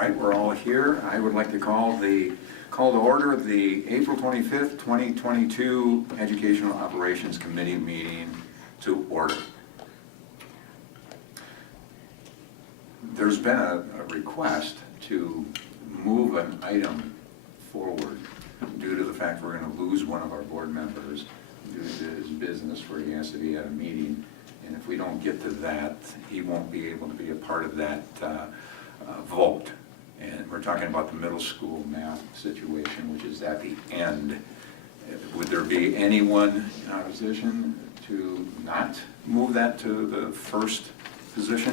right, we're all here. I would like to call to order the April 25th, 2022 Educational Operations Committee meeting to order. There's been a request to move an item forward due to the fact we're going to lose one of our board members due to his business where he has to be at a meeting. And if we don't get to that, he won't be able to be a part of that vote. And we're talking about the middle school math situation, which is at the end. Would there be anyone in opposition to not move that to the first position?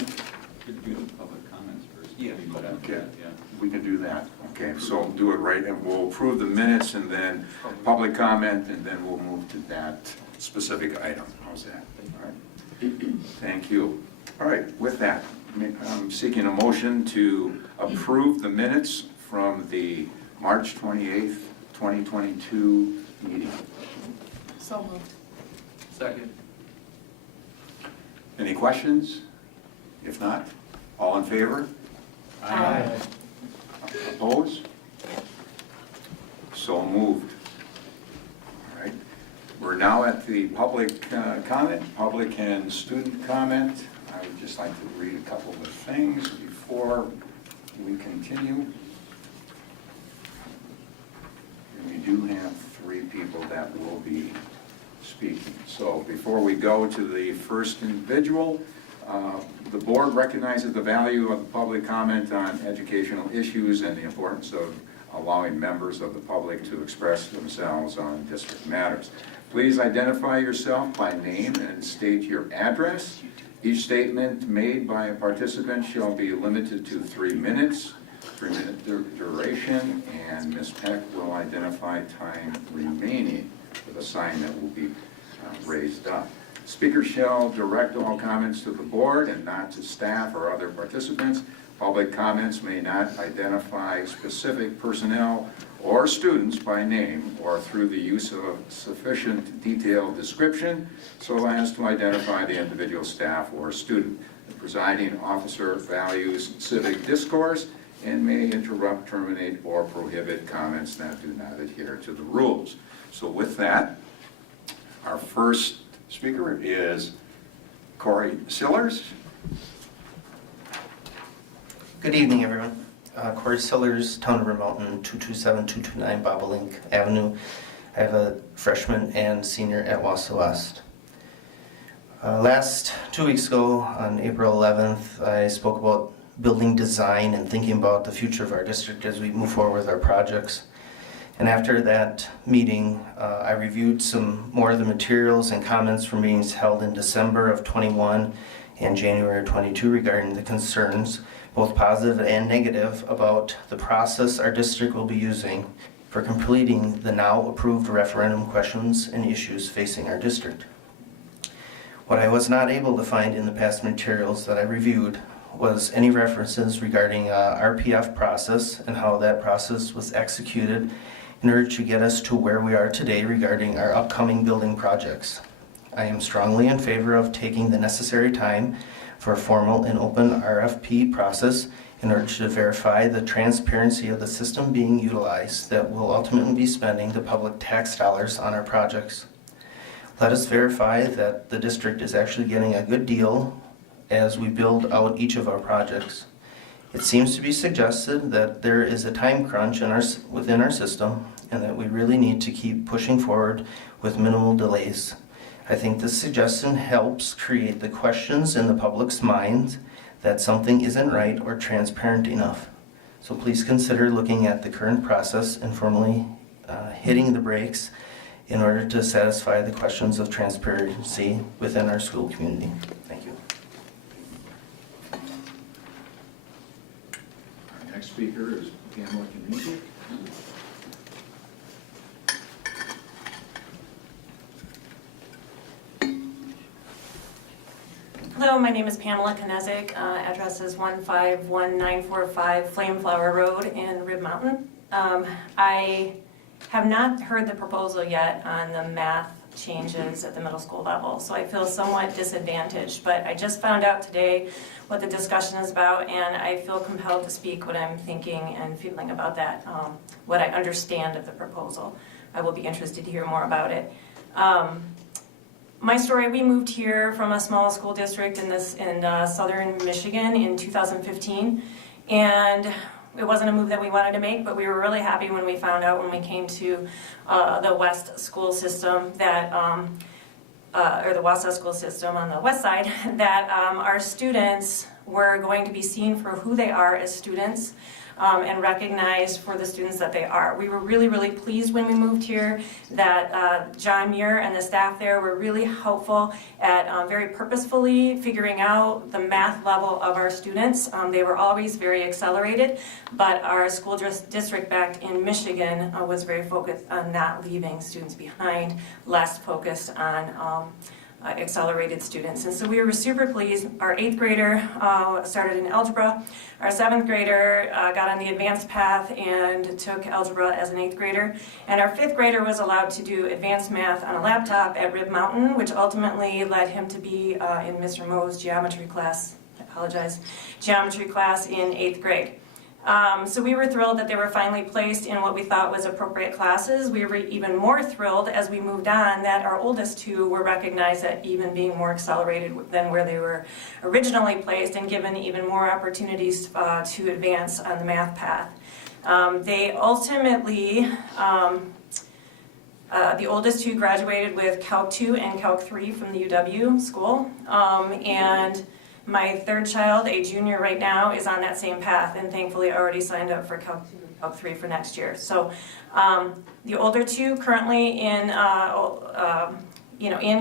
Could do public comments first. Yeah, okay. Yeah. We can do that. Okay, so do it right, and we'll approve the minutes and then public comment, and then we'll move to that specific item. How's that? All right. Thank you. All right, with that, I'm seeking a motion to approve the minutes from the March 28th, 2022 meeting. So moved. Second. Any questions? If not, all in favor? Aye. Opposed? So moved. All right. We're now at the public comment, public and student comment. I would just like to read a couple of things before we continue. And we do have 3 people that will be speaking. So before we go to the first individual, the board recognizes the value of the public comment on educational issues and the importance of allowing members of the public to express themselves on district matters. Please identify yourself by name and state your address. Each statement made by a participant shall be limited to 3 minutes, 3-minute duration, and Ms. Peck will identify time remaining with a sign that will be raised up. Speaker shall direct all comments to the board and not to staff or other participants. Public comments may not identify specific personnel or students by name or through the use of sufficient detailed description so as to identify the individual staff or student. The presiding officer values civic discourse and may interrupt, terminate, or prohibit comments that do not adhere to the rules. So with that, our first speaker is Corey Sillers. Good evening, everyone. Corey Sillers, Town of Rim Mountain, 227-229 Bobolink Avenue. I have a freshman and senior at Wausau West. Last 2 weeks ago, on April 11th, I spoke about building design and thinking about the future of our district as we move forward with our projects. And after that meeting, I reviewed some more of the materials and comments from meetings held in December of 21 and January of 22 regarding the concerns, both positive and negative, about the process our district will be using for completing the now approved referendum questions and issues facing our district. What I was not able to find in the past materials that I reviewed was any references regarding RPF process and how that process was executed in order to get us to where we are today regarding our upcoming building projects. I am strongly in favor of taking the necessary time for a formal and open RFP process in order to verify the transparency of the system being utilized that will ultimately be spending the public tax dollars on our projects. Let us verify that the district is actually getting a good deal as we build out each of our projects. It seems to be suggested that there is a time crunch within our system and that we really need to keep pushing forward with minimal delays. I think this suggestion helps create the questions in the public's minds that something isn't right or transparent enough. So please consider looking at the current process and formally hitting the brakes in order to satisfy the questions of transparency within our school community. Thank you. Our next speaker is Pamela Knizik. Hello, my name is Pamela Knizik. Address is 151945 Flameflower Road in Rib Mountain. I have not heard the proposal yet on the math changes at the middle school level. So I feel somewhat disadvantaged, but I just found out today what the discussion is about, and I feel compelled to speak what I'm thinking and feeling about that, what I understand of the proposal. I will be interested to hear more about it. My story, we moved here from a small school district in southern Michigan in 2015, and it wasn't a move that we wanted to make, but we were really happy when we found out when we came to the West school system that, or the Wausau school system on the west side, that our students were going to be seen for who they are as students and recognized for the students that they are. We were really, really pleased when we moved here that John Muir and the staff there were really helpful at very purposefully figuring out the math level of our students. They were always very accelerated, but our school district back in Michigan was very focused on not leaving students behind, less focused on accelerated students. And so we were super pleased. Our 8th grader started in algebra. Our 7th grader got on the advanced path and took algebra as an 8th grader. And our 5th grader was allowed to do advanced math on a laptop at Rib Mountain, which ultimately led him to be in Mr. Moe's geometry class, geometry class in 8th grade. So we were thrilled that they were finally placed in what we thought was appropriate classes. We were even more thrilled as we moved on that our oldest two were recognized at even being more accelerated than where they were originally placed and given even more opportunities to advance on the math path. They ultimately, the oldest two graduated with Calc 2 and Calc 3 from the UW school, and my 3rd child, a junior right now, is on that same path and thankfully already signed up for Calc 2 and Calc 3 for next year. So the older two currently in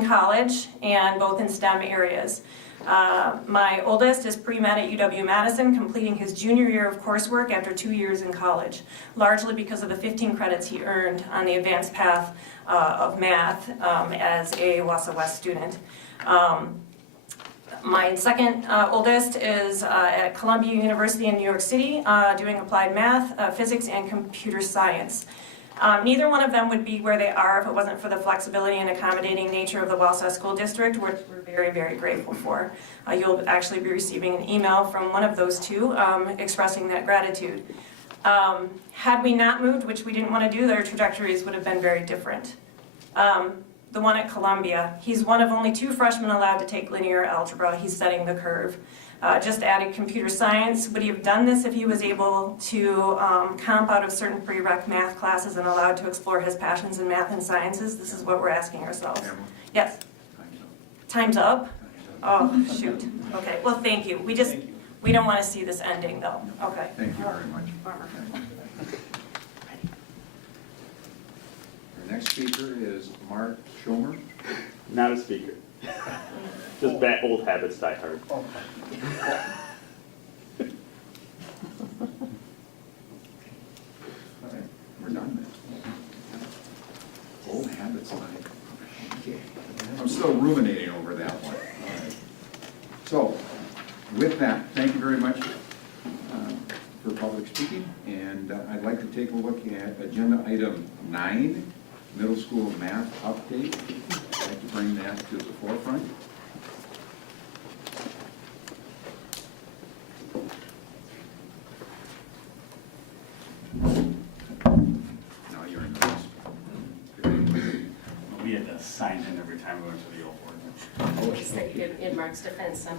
college and both in STEM areas. My oldest is pre-med at UW-Madison, completing his junior year of coursework after 2 years in college, largely because of the 15 credits he earned on the advanced path of math as a Wausau West student. My 2nd oldest is at Columbia University in New York City doing applied math, physics, and computer science. Neither one of them would be where they are if it wasn't for the flexibility and accommodating nature of the Wausau School District, which we're very, very grateful for. You'll actually be receiving an email from one of those two expressing that gratitude. Had we not moved, which we didn't want to do, their trajectories would have been very different. The one at Columbia, he's one of only 2 freshmen allowed to take linear algebra. He's setting the curve. Just added computer science. Would he have done this if he was able to comp out of certain prereq math classes and allowed to explore his passions in math and sciences? This is what we're asking ourselves. Yes? Time's up? Oh, shoot. Okay, well, thank you. We don't want to see this ending, though. Okay. Thank you very much. Our next speaker is Mark Schomer. Not a speaker. Just bad old habits die hard. All right, we're done then. Old habits die. Okay. I'm still ruminating over that one. All right. So, with that, thank you very much for public speaking, and I'd like to take a look at agenda item 9, middle school math update. I'd like to bring that to the forefront. Now you're in the list. We had to sign in every time we went to the old board. Oh, It's like in Mark's defense, some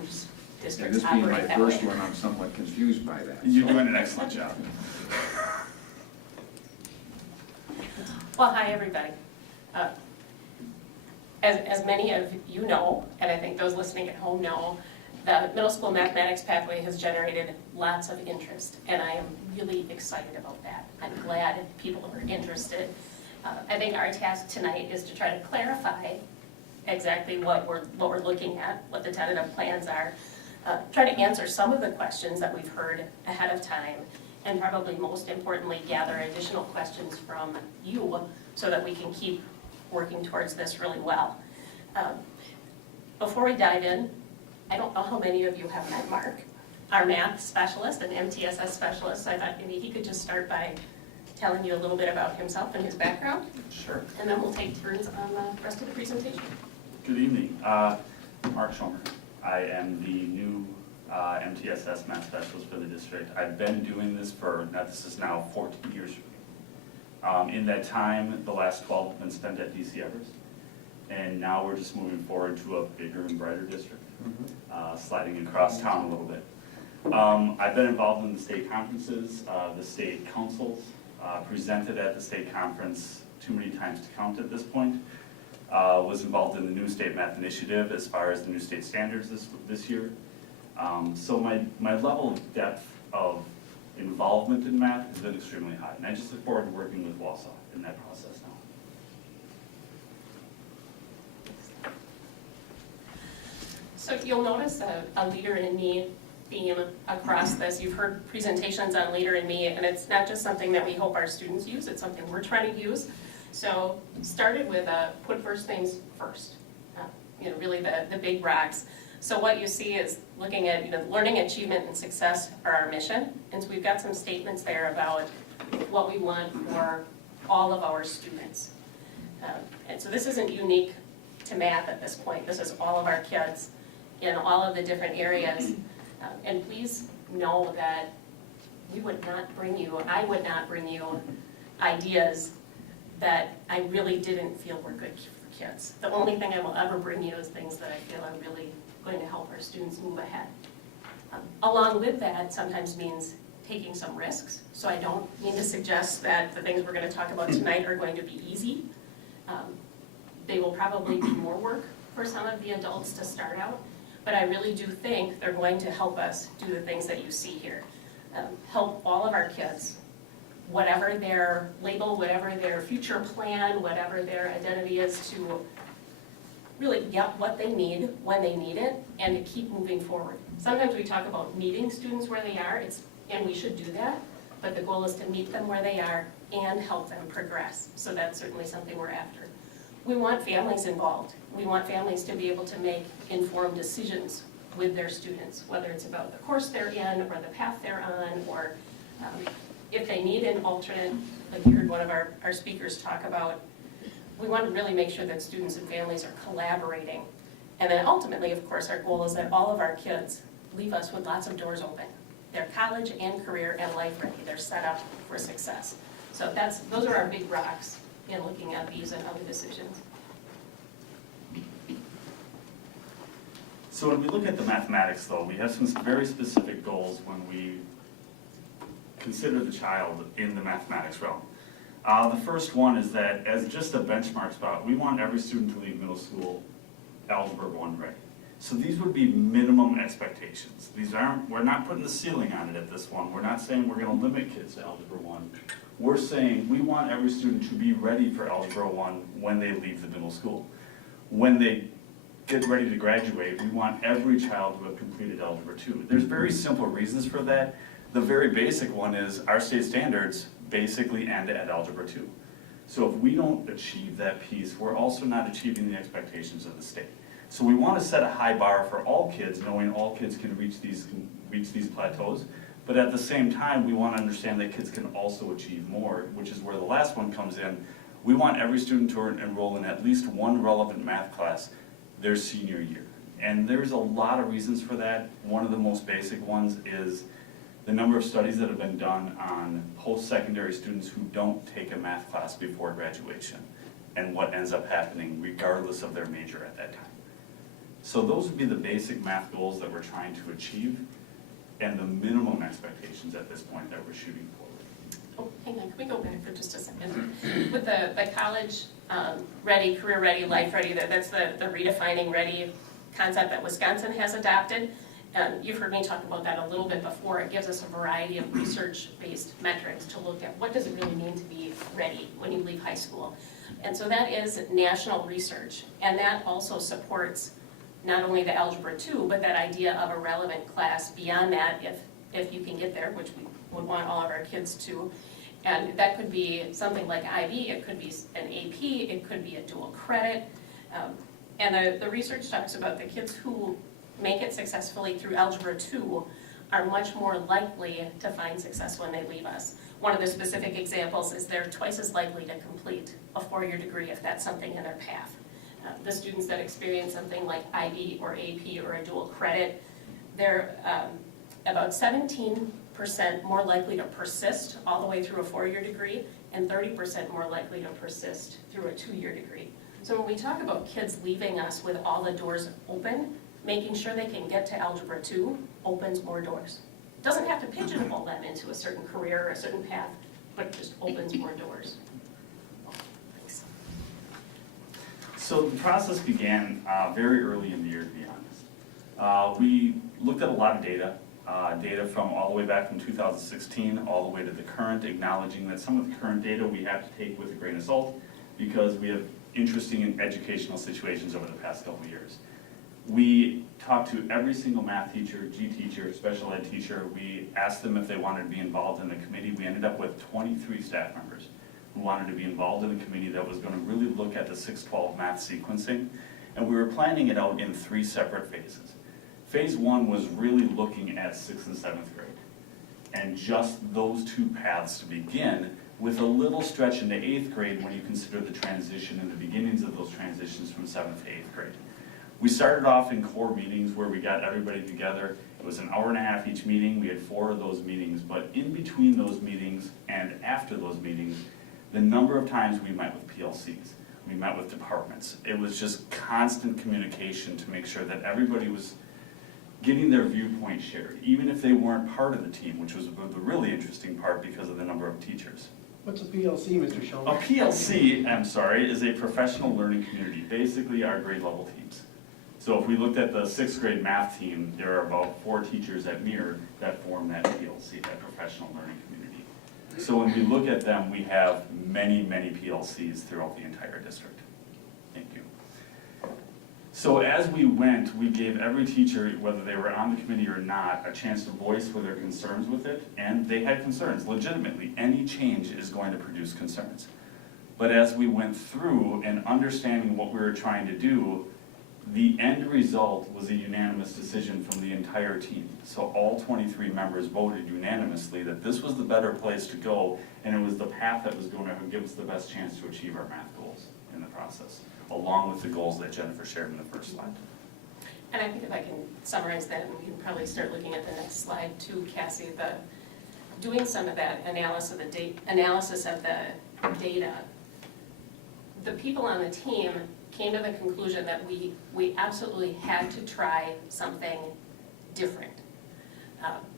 And districts this being my operate that first way. one, I'm somewhat confused by that. You're doing an excellent job. Well, hi, everybody. As many of you know, and I think those listening at home know, the middle school mathematics pathway has generated lots of interest, and I am really excited about that. I'm glad people are interested. I think our task tonight is to try to clarify exactly what we're looking at, what the tentative plans are, try to answer some of the questions that we've heard ahead of time, and probably most importantly, gather additional questions from you so that we can keep working towards this really well. Before we dive in, I don't know how many of you have met Mark, our math specialist and MTSS specialist. I thought maybe he could just start by telling you a little bit about himself and his background, Sure. and then we'll take turns on the rest of the presentation. Good evening. Mark Schomer. I am the new MTSS math specialist for the district. I've been doing this this is now 14 years for me. In that time, the last 12 have been spent at DC Evers. And now we're just moving forward to a bigger and brighter district, sliding across town a little bit. I've been involved in the state conferences, the state councils, presented at the state conference too many times to count at this point. Was involved in the new state math initiative as far as the new state standards this year. So my level of depth of involvement in math has been extremely high, and I just look forward to working with Wausau in that process now. So you'll notice a leader in me theme across this. You've heard presentations on leader in me, and it's not just something that we hope our students use, it's something we're trying to use. So started with put first things first, really the big rocks. So what you see is looking at learning, achievement, and success are our mission. And so we've got some statements there about what we want for all of our students. And so this isn't unique to math at this point. This is all of our kids in all of the different areas. And please know that I would not bring you ideas that I really didn't feel were good for kids. The only thing I will ever bring you is things that I feel are really going to help our students move ahead. Along with that sometimes means taking some risks. So I don't mean to suggest that the things we're going to talk about tonight are going to be easy. They will probably be more work for some of the adults to start out, but I really do think they're going to help us do the things that you see here. Help all of our kids, whatever their label, whatever their future plan, whatever their identity is, to really get what they need when they need it and to keep moving forward. Sometimes we talk about meeting students where they are, and we should do that, but the goal is to meet them where they are and help them progress. So that's certainly something we're after. We want families involved. We want families to be able to make informed decisions with their students, whether it's about the course they're in or the path they're on, or if they need an alternate, like you heard one of our speakers talk about. We want to really make sure that students and families are collaborating. And then ultimately, of course, our goal is that all of our kids leave us with lots of doors open. They're college and career and life ready. They're set up for success. So those are our big rocks in looking at these and other decisions. So when we look at the mathematics though, we have some very specific goals when we consider the child in the mathematics realm. The first one is that as just a benchmark spot, we want every student to leave middle school Algebra 1 ready. So these would be minimum expectations. We're not putting the ceiling on it at this one. We're not saying we're going to limit kids to Algebra 1. We're saying we want every student to be ready for Algebra 1 when they leave the middle school. When they get ready to graduate, we want every child to have completed Algebra 2. There's very simple reasons for that. The very basic one is our state standards basically end at Algebra 2. So if we don't achieve that piece, we're also not achieving the expectations of the state. So we want to set a high bar for all kids, knowing all kids can reach these plateaus. But at the same time, we want to understand that kids can also achieve more, which is where the last one comes in. We want every student to enroll in at least one relevant math class their senior year. And there's a lot of reasons for that. One of the most basic ones is the number of studies that have been done on post-secondary students who don't take a math class before graduation and what ends up happening regardless of their major at that time. So those would be the basic math goals that we're trying to achieve and the minimum expectations at this point that we're shooting for. Oh, hang on, can we go back for just a second? With the college ready, career ready, life ready, that's the redefining ready concept that Wisconsin has adopted. You've heard me talk about that a little bit before. It gives us a variety of research-based metrics to look at what does it really mean to be ready when you leave high school. And so that is national research, and that also supports not only the Algebra 2, but that idea of a relevant class beyond that if you can get there, which we would want all of our kids to. And that could be something like IB, it could be an AP, it could be a dual credit. And the research talks about the kids who make it successfully through Algebra 2 are much more likely to find success when they leave us. One of the specific examples is they're twice as likely to complete a four-year degree if that's something in their path. The students that experience something like IB or AP or a dual credit, they're about 17% more likely to persist all the way through a four-year degree and 30% more likely to persist through a two-year degree. So when we talk about kids leaving us with all the doors open, making sure they can get to Algebra 2 opens more doors. Doesn't have to pigeonhole them into a certain career or a certain path, but just opens more doors. Thanks. So the process began very early in the year, to be honest. We looked at a lot of data from all the way back from 2016, all the way to the current, acknowledging that some of the current data we have to take with a grain of salt because we have interesting and educational situations over the past couple of years. We talked to every single math teacher, G teacher, special ed teacher. We asked them if they wanted to be involved in the committee. We ended up with 23 staff members who wanted to be involved in a committee that was going to really look at the 6-12 math sequencing. And we were planning it out in 3 separate phases. Phase 1 was really looking at 6th and 7th grade, and just those 2 paths to begin, with a little stretch into 8th grade when you consider the transition and the beginnings of those transitions from 7th to 8th grade. We started off in core meetings where we got everybody together. It was an hour and a half each meeting. We had 4 of those meetings, but in between those meetings and after those meetings, the number of times we met with PLCs, we met with departments. It was just constant communication to make sure that everybody was getting their viewpoint shared, even if they weren't part of the team, which was the really interesting part because of the number of teachers. What's a PLC, Mr. Schulman? A PLC, I'm sorry, is a professional learning community, basically our grade level teams. So if we looked at the 6th grade math team, there are about 4 teachers at Mirror that form that PLC, that professional learning community. So when we look at them, we have many, many PLCs throughout the entire district. Thank you. So as we went, we gave every teacher, whether they were on the committee or not, a chance to voice their concerns with it, and they had concerns, legitimately. Any change is going to produce concerns. But as we went through and understanding what we were trying to do, the end result was a unanimous decision from the entire team. So all 23 members voted unanimously that this was the better place to go, and it was the path that was going to give us the best chance to achieve our math goals in the process, along with the goals that Jennifer shared in the first slide. And I think if I can summarize that, and we can probably start looking at the next slide too, Cassie, doing some of that analysis of the data, the people on the team came to the conclusion that we absolutely had to try something different.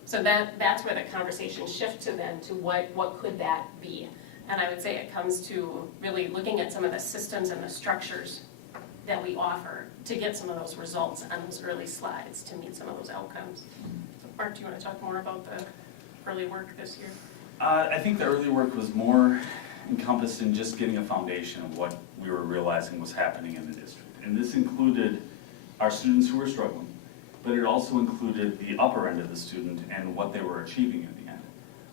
So that's where the conversation shifts to then to what could that be? And I would say it comes to really looking at some of the systems and the structures that we offer to get some of those results on those early slides to meet some of those outcomes. So Mark, do you want to talk more about the early work this year? I think the early work was more encompassed in just getting a foundation of what we were realizing was happening in the district. And this included our students who were struggling, but it also included the upper end of the student and what they were achieving in the end.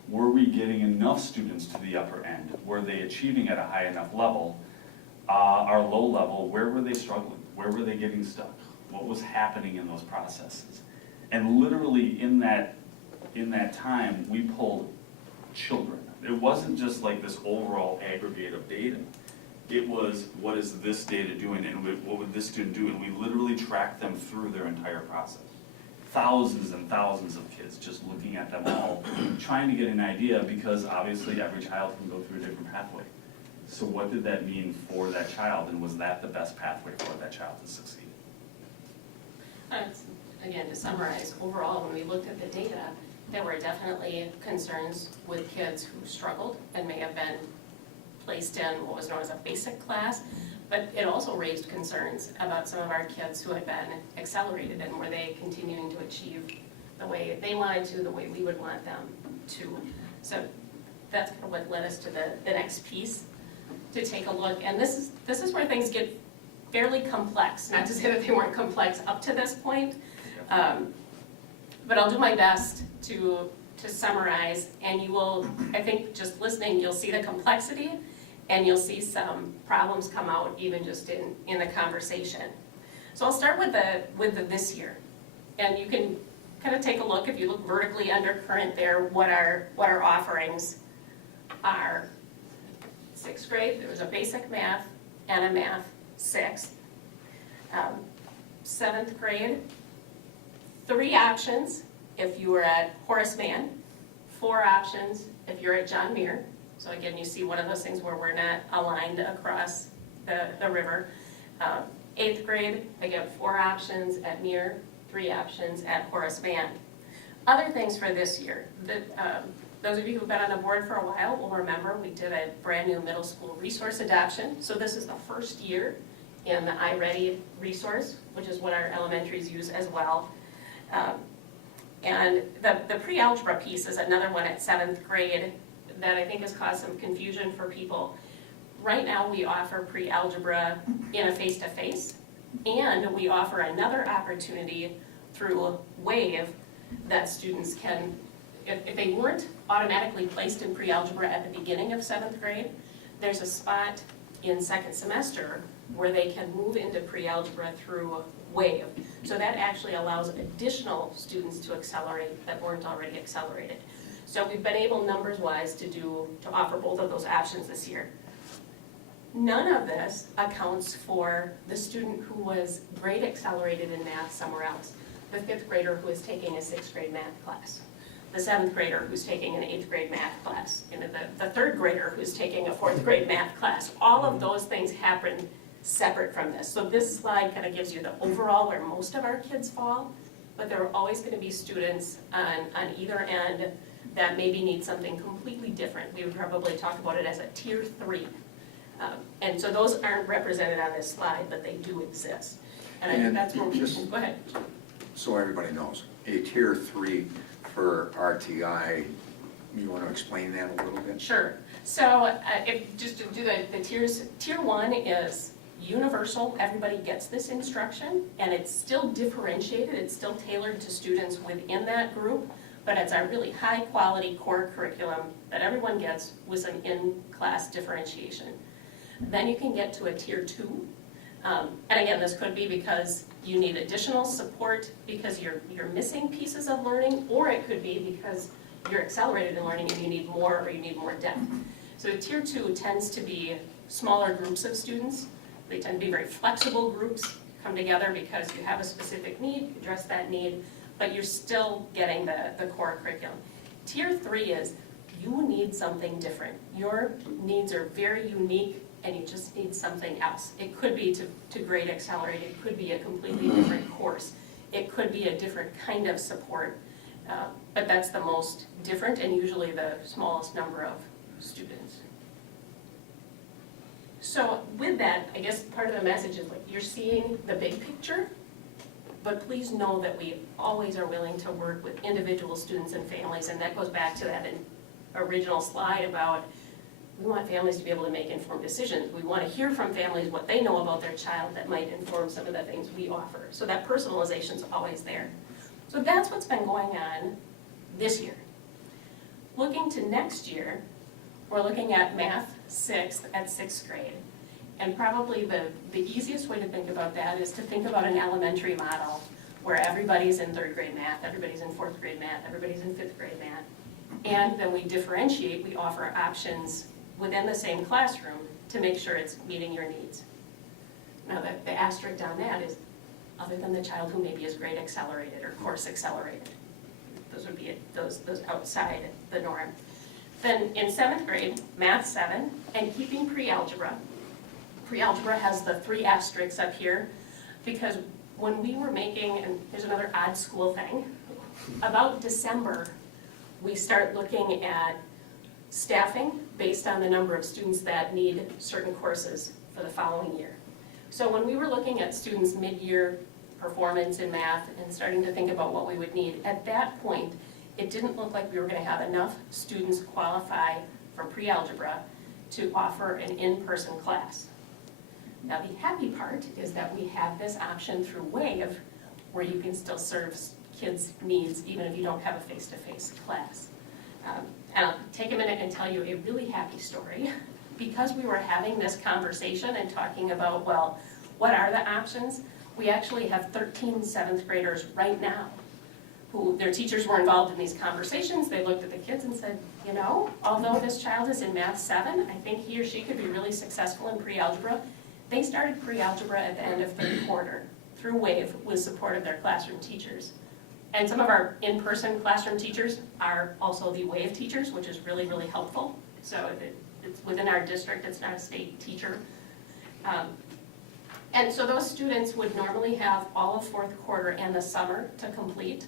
Were we getting enough students to the upper end? Were they achieving at a high enough level? Our low level, where were they struggling? Where were they getting stuck? What was happening in those processes? And literally in that time, we pulled children. It wasn't just like this overall aggregate of data. It was, what is this data doing and what would this student do? And we literally tracked them through their entire process. Thousands and thousands of kids, just looking at them all, trying to get an idea, because obviously every child can go through a different pathway. So what did that mean for that child, and was that the best pathway for that child to succeed? Again, to summarize, overall, when we looked at the data, there were definitely concerns with kids who struggled and may have been placed in what was known as a basic class, but it also raised concerns about some of our kids who had been accelerated, and were they continuing to achieve the way they wanted to, the way we would want them to. So that's kind of what led us to the next piece, to take a look. And this is where things get fairly complex, not to say that they weren't complex up to this point, but I'll do my best to summarize, and you will, I think just listening, you'll see the complexity, and you'll see some problems come out even just in the conversation. So I'll start with the this year, and you can kind of take a look, if you look vertically under current there, what our offerings are. 6th grade, there was a basic math and a math 6. 7th grade, 3 options if you were at Horace Mann, 4 options if you're at John Muir. So again, you see one of those things where we're not aligned across the river. 8th grade, again, 4 options at Muir, 3 options at Horace Mann. Other things for this year, those of you who've been on the board for a while will remember we did a brand new middle school resource adoption. So this is the first year in the iReady resource, which is what our elementaries use as well. And the pre-algebra piece is another one at 7th grade that I think has caused some confusion for people. Right now we offer pre-algebra in a face-to-face, and we offer another opportunity through WAVE that students can, if they weren't automatically placed in pre-algebra at the beginning of 7th grade, there's a spot in 2nd semester where they can move into pre-algebra through WAVE. So that actually allows additional students to accelerate that weren't already accelerated. So we've been able, numbers-wise, to offer both of those options this year. None of this accounts for the student who was grade accelerated in math somewhere else. The 5th grader who is taking a 6th grade math class. The 7th grader who's taking an 8th grade math class. And the 3rd grader who's taking a 4th grade math class. All of those things happen separate from this. So this slide kind of gives you the overall where most of our kids fall, but there are always going to be students on either end that maybe need something completely different. We would probably talk about it as a tier 3. And so those aren't represented on this slide, but they do exist. And I think that's where we can, go ahead. So everybody knows, a tier 3 for RTI, you want to explain that a little bit? Sure. So if just to do the tiers, tier 1 is universal, everybody gets this instruction, and it's still differentiated, it's still tailored to students within that group, but it's a really high quality core curriculum that everyone gets with some in-class differentiation. Then you can get to a tier 2. And again, this could be because you need additional support because you're missing pieces of learning, or it could be because you're accelerated in learning and you need more or you need more depth. So tier 2 tends to be smaller groups of students. They tend to be very flexible groups, come together because you have a specific need, you address that need, but you're still getting the core curriculum. Tier 3 is you need something different. Your needs are very unique and you just need something else. It could be to grade accelerate, it could be a completely different course, it could be a different kind of support, but that's the most different and usually the smallest number of students. So with that, I guess part of the message is like you're seeing the big picture, but please know that we always are willing to work with individual students and families, and that goes back to that original slide about we want families to be able to make informed decisions. We want to hear from families what they know about their child that might inform some of the things we offer. So that personalization is always there. So that's what's been going on this year. Looking to next year, we're looking at Math 6th at 6th grade. And probably the easiest way to think about that is to think about an elementary model where everybody's in 3rd grade math, everybody's in 4th grade math, everybody's in 5th grade math. And then we differentiate, we offer options within the same classroom to make sure it's meeting your needs. Now the asterisk on that is other than the child who maybe is grade accelerated or course accelerated. Those would be those outside the norm. Then in 7th grade, Math 7, and keeping pre-algebra. Pre-algebra has the 3 asterisks up here because when we were making, and there's another odd school thing, about December, we start looking at staffing based on the number of students that need certain courses for the following year. So when we were looking at students' mid-year performance in math and starting to think about what we would need, at that point, it didn't look like we were going to have enough students qualify for pre-algebra to offer an in-person class. Now the happy part is that we have this option through WAVE where you can still serve kids' needs even if you don't have a face-to-face class. And I'll take a minute and tell you a really happy story. Because we were having this conversation and talking about, well, what are the options? We actually have 13 7th graders right now who, their teachers were involved in these conversations. They looked at the kids and said, you know, although this child is in Math 7, I think he or she could be really successful in pre-algebra. They started pre-algebra at the end of third quarter through WAVE with support of their classroom teachers. And some of our in-person classroom teachers are also the WAVE teachers, which is really, really helpful. So it's within our district, it's not a state teacher. And so those students would normally have all of fourth quarter and the summer to complete.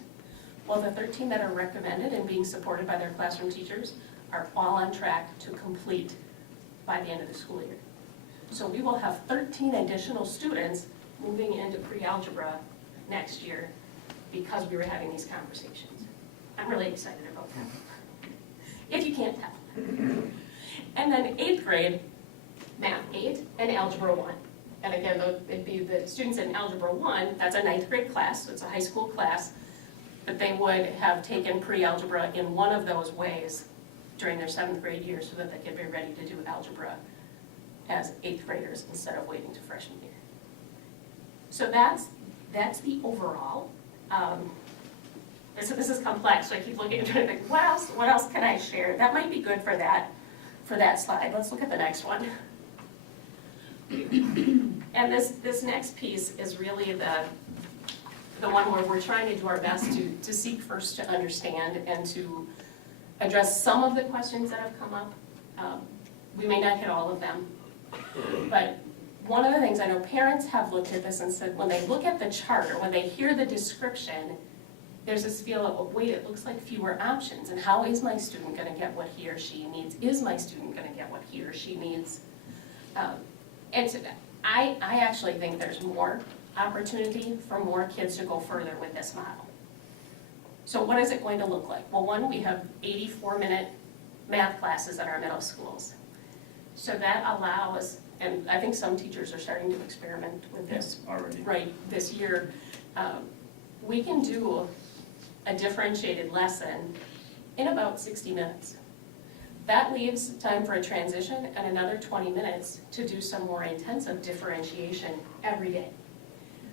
Well, the 13 that are recommended and being supported by their classroom teachers are all on track to complete by the end of the school year. So we will have 13 additional students moving into pre-algebra next year because we were having these conversations. I'm really excited about that, if you can't tell. And then 8th grade, Math 8 and Algebra 1. And again, it'd be the students in Algebra 1, that's a 9th grade class, so it's a high school class, but they would have taken pre-algebra in one of those ways during their 7th grade year so that they could be ready to do algebra as 8th graders instead of waiting to freshman year. So that's the overall. So this is complex, so I keep looking and trying to think, what else can I share? That might be good for that slide. Let's look at the next one. And this next piece is really the one where we're trying to do our best to seek first to understand and to address some of the questions that have come up. We may not hit all of them, but one of the things I know parents have looked at this and said when they look at the chart or when they hear the description, there's this feel of, oh, wait, it looks like fewer options, and how is my student going to get what he or she needs? Is my student going to get what he or she needs? And so I actually think there's more opportunity for more kids to go further with this model. So what is it going to look like? Well, one, we have 84-minute math classes at our middle schools. So that allows, and I think some teachers are starting to experiment with this already. Right this year. We can do a differentiated lesson in about 60 minutes. That leaves time for a transition and another 20 minutes to do some more intensive differentiation every day.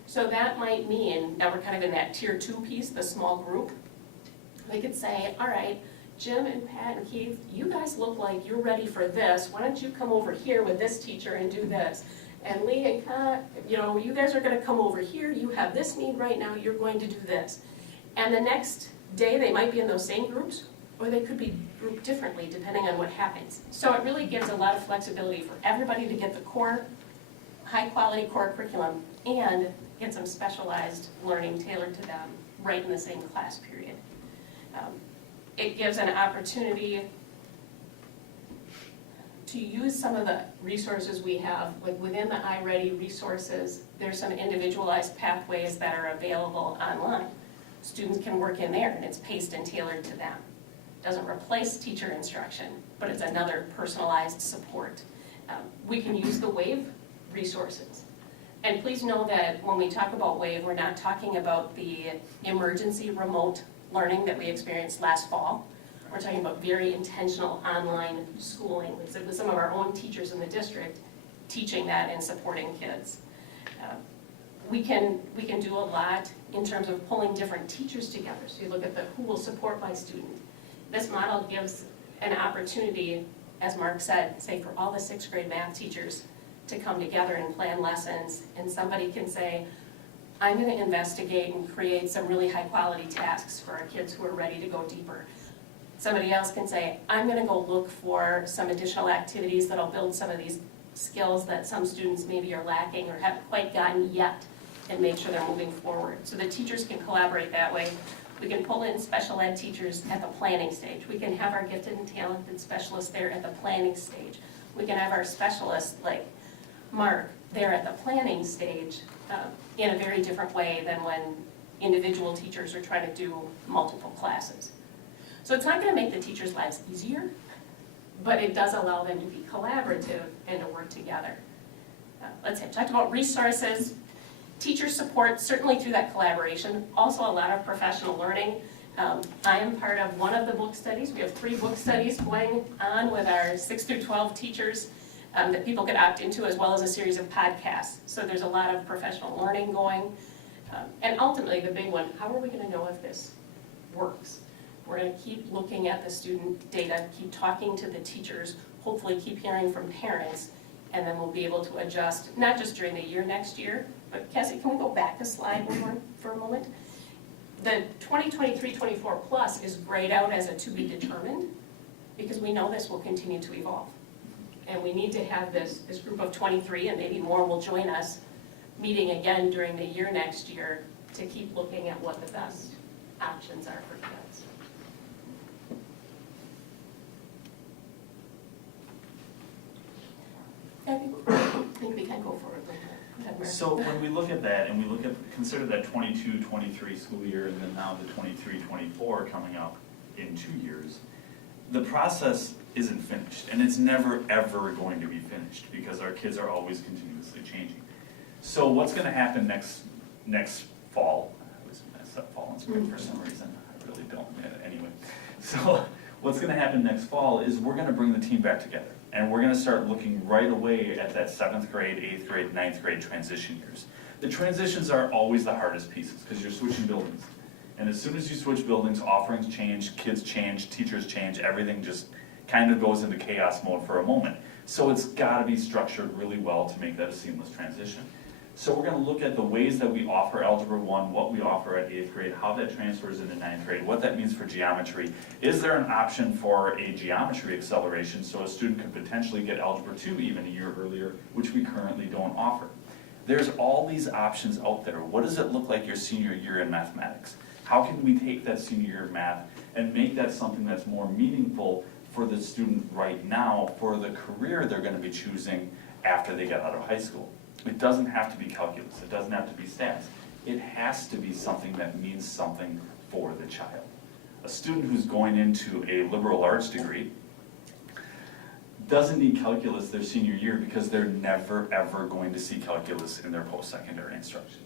So that might mean, now we're kind of in that tier 2 piece, the small group. We could say, all right, Jim and Pat and Keith, you guys look like you're ready for this. Why don't you come over here with this teacher and do this? And Lee and Kat, you guys are gonna come over here. You have this need right now, you're going to do this. And the next day, they might be in those same groups, or they could be grouped differently depending on what happens. So it really gives a lot of flexibility for everybody to get the core, high-quality core curriculum and get some specialized learning tailored to them right in the same class period. It gives an opportunity to use some of the resources we have, like within the iReady resources, there's some individualized pathways that are available online. Students can work in there and it's paced and tailored to them. Doesn't replace teacher instruction, but it's another personalized support. We can use the WAVE resources. And please know that when we talk about WAVE, we're not talking about the emergency remote learning that we experienced last fall. We're talking about very intentional online schooling with some of our own teachers in the district teaching that and supporting kids. We can do a lot in terms of pulling different teachers together. So you look at who will support my student. This model gives an opportunity, as Mark said, say for all the 6th grade math teachers to come together and plan lessons, and somebody can say, I'm going to investigate and create some really high quality tasks for our kids who are ready to go deeper. Somebody else can say, I'm going to go look for some additional activities that'll build some of these skills that some students maybe are lacking or haven't quite gotten yet and make sure they're moving forward. So the teachers can collaborate that way. We can pull in special ed teachers at the planning stage. We can have our gifted and talented specialists there at the planning stage. We can have our specialists like Mark there at the planning stage in a very different way than when individual teachers are trying to do multiple classes. So it's not going to make the teachers' lives easier, but it does allow them to be collaborative and to work together. Let's say, I talked about resources, teacher support, certainly through that collaboration, also a lot of professional learning. I am part of one of the book studies. We have 3 book studies going on with our 6 through 12 teachers that people could opt into, as well as a series of podcasts. So there's a lot of professional learning going. And ultimately, the big one, how are we going to know if this works. We're gonna keep looking at the student data, keep talking to the teachers, hopefully keep hearing from parents, and then we'll be able to adjust, not just during the year next year, but Cassie, can we go back a slide one more for a moment? The 2023-24 plus is grayed out as a to be determined, because we know this will continue to evolve. And we need to have this group of 23, and maybe more will join us, meeting again during the year next year to keep looking at what the best options are for kids. I think we can go forward with that. Go ahead, Mark. So when we look at that and we look at, consider that 22-23 school year and then now the 23-24 coming up in 2 years, the process isn't finished and it's never ever going to be finished because our kids are always continuously changing. So what's going to happen next fall? I always mess up fall and spring for some reason. I really don't. Anyway, so what's going to happen next fall is we're going to bring the team back together. And we're going to start looking right away at that 7th grade, 8th grade, 9th grade transition years. The transitions are always the hardest pieces because you're switching buildings. And as soon as you switch buildings, offerings change, kids change, teachers change, everything just kind of goes into chaos mode for a moment. So it's got to be structured really well to make that a seamless transition. So we're going to look at the ways that we offer Algebra 1, what we offer at 8th grade, how that transfers into 9th grade, what that means for geometry. Is there an option for a geometry acceleration so a student could potentially get Algebra 2 even a year earlier, which we currently don't offer? There's all these options out there. What does it look like your senior year in mathematics? How can we take that senior year of math and make that something that's more meaningful for the student right now for the career they're going to be choosing after they get out of high school? It doesn't have to be calculus, it doesn't have to be stats. It has to be something that means something for the child. A student who's going into a liberal arts degree doesn't need calculus their senior year because they're never ever going to see calculus in their post-secondary instruction.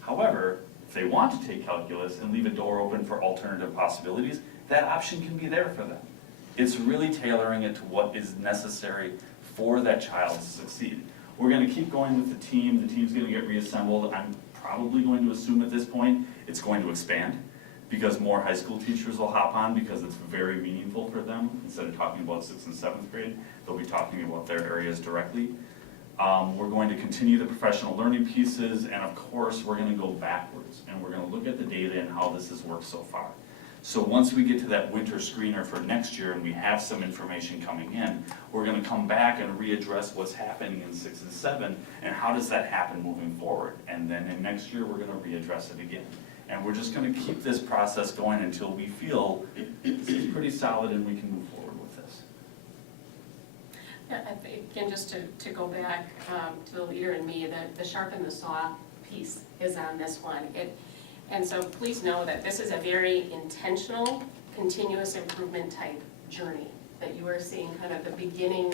However, if they want to take calculus and leave a door open for alternative possibilities, that option can be there for them. It's really tailoring it to what is necessary for that child to succeed. We're going to keep going with the team. The team's going to get reassembled. I'm probably going to assume at this point it's going to expand because more high school teachers will hop on because it's very meaningful for them. Instead of talking about 6th and 7th grade, they'll be talking about their areas directly. We're going to continue the professional learning pieces, and of course, we're going to go backwards, and we're going to look at the data and how this has worked so far. So once we get to that winter screener for next year and we have some information coming in, we're going to come back and readdress what's happening in 6 and 7 and how does that happen moving forward. And then in next year, we're going to readdress it again. And we're just going to keep this process going until we feel this is pretty solid and we can move forward with this. Yeah, I think, again, just to go back to the leader in me, the sharpen the saw piece is on this one. And so please know that this is a very intentional, continuous improvement type journey that you are seeing kind of the beginning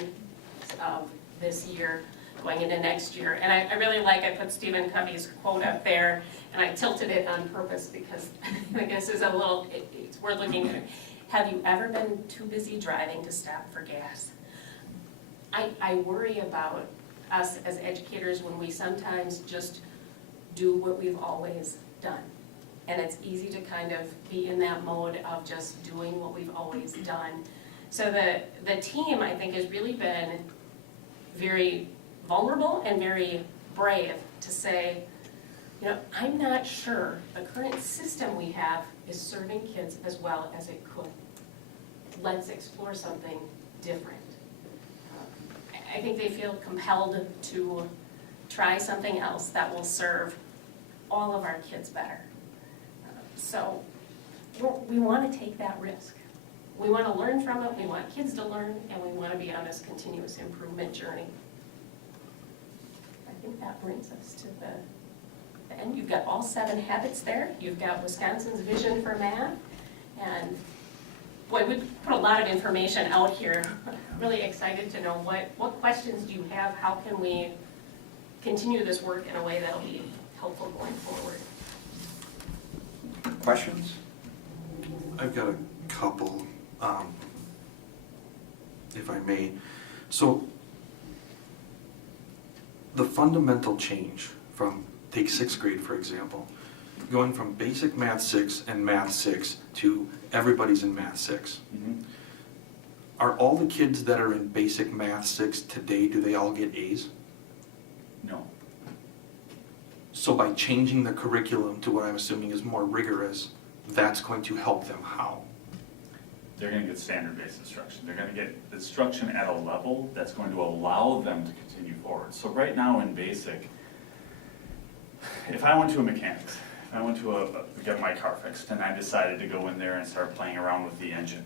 of this year going into next year. And I really like, I put Stephen Covey's quote up there, and I tilted it on purpose because I think this is a little, it's worth looking at. Have you ever been too busy driving to stop for gas? I worry about us as educators when we sometimes just do what we've always done. And it's easy to kind of be in that mode of just doing what we've always done. So the team, I think, has really been very vulnerable and very brave to say, you know, I'm not sure the current system we have is serving kids as well as it could. Let's explore something different. I think they feel compelled to try something else that will serve all of our kids better. So we want to take that risk. We want to learn from it, we want kids to learn, and we want to be on this continuous improvement journey. I think that brings us to the end. You've got all 7 habits there. You've got Wisconsin's vision for math. And boy, we put a lot of information out here. Really excited to know what questions do you have? How can we continue this work in a way that'll be helpful going forward? Questions? I've got a couple, if I may. So, the fundamental change from, take 6th grade for example, going from basic math 6 and math 6 to everybody's in math 6. Mhm. Are all the kids that are in basic math 6 today, do they all get A's? No. So by changing the curriculum to what I'm assuming is more rigorous, that's going to help them how? They're gonna get standard-based instruction. They're gonna get instruction at a level that's going to allow them to continue forward. So right now in basic, if I went to a mechanics, if I went to get my car fixed, and I decided to go in there and start playing around with the engine,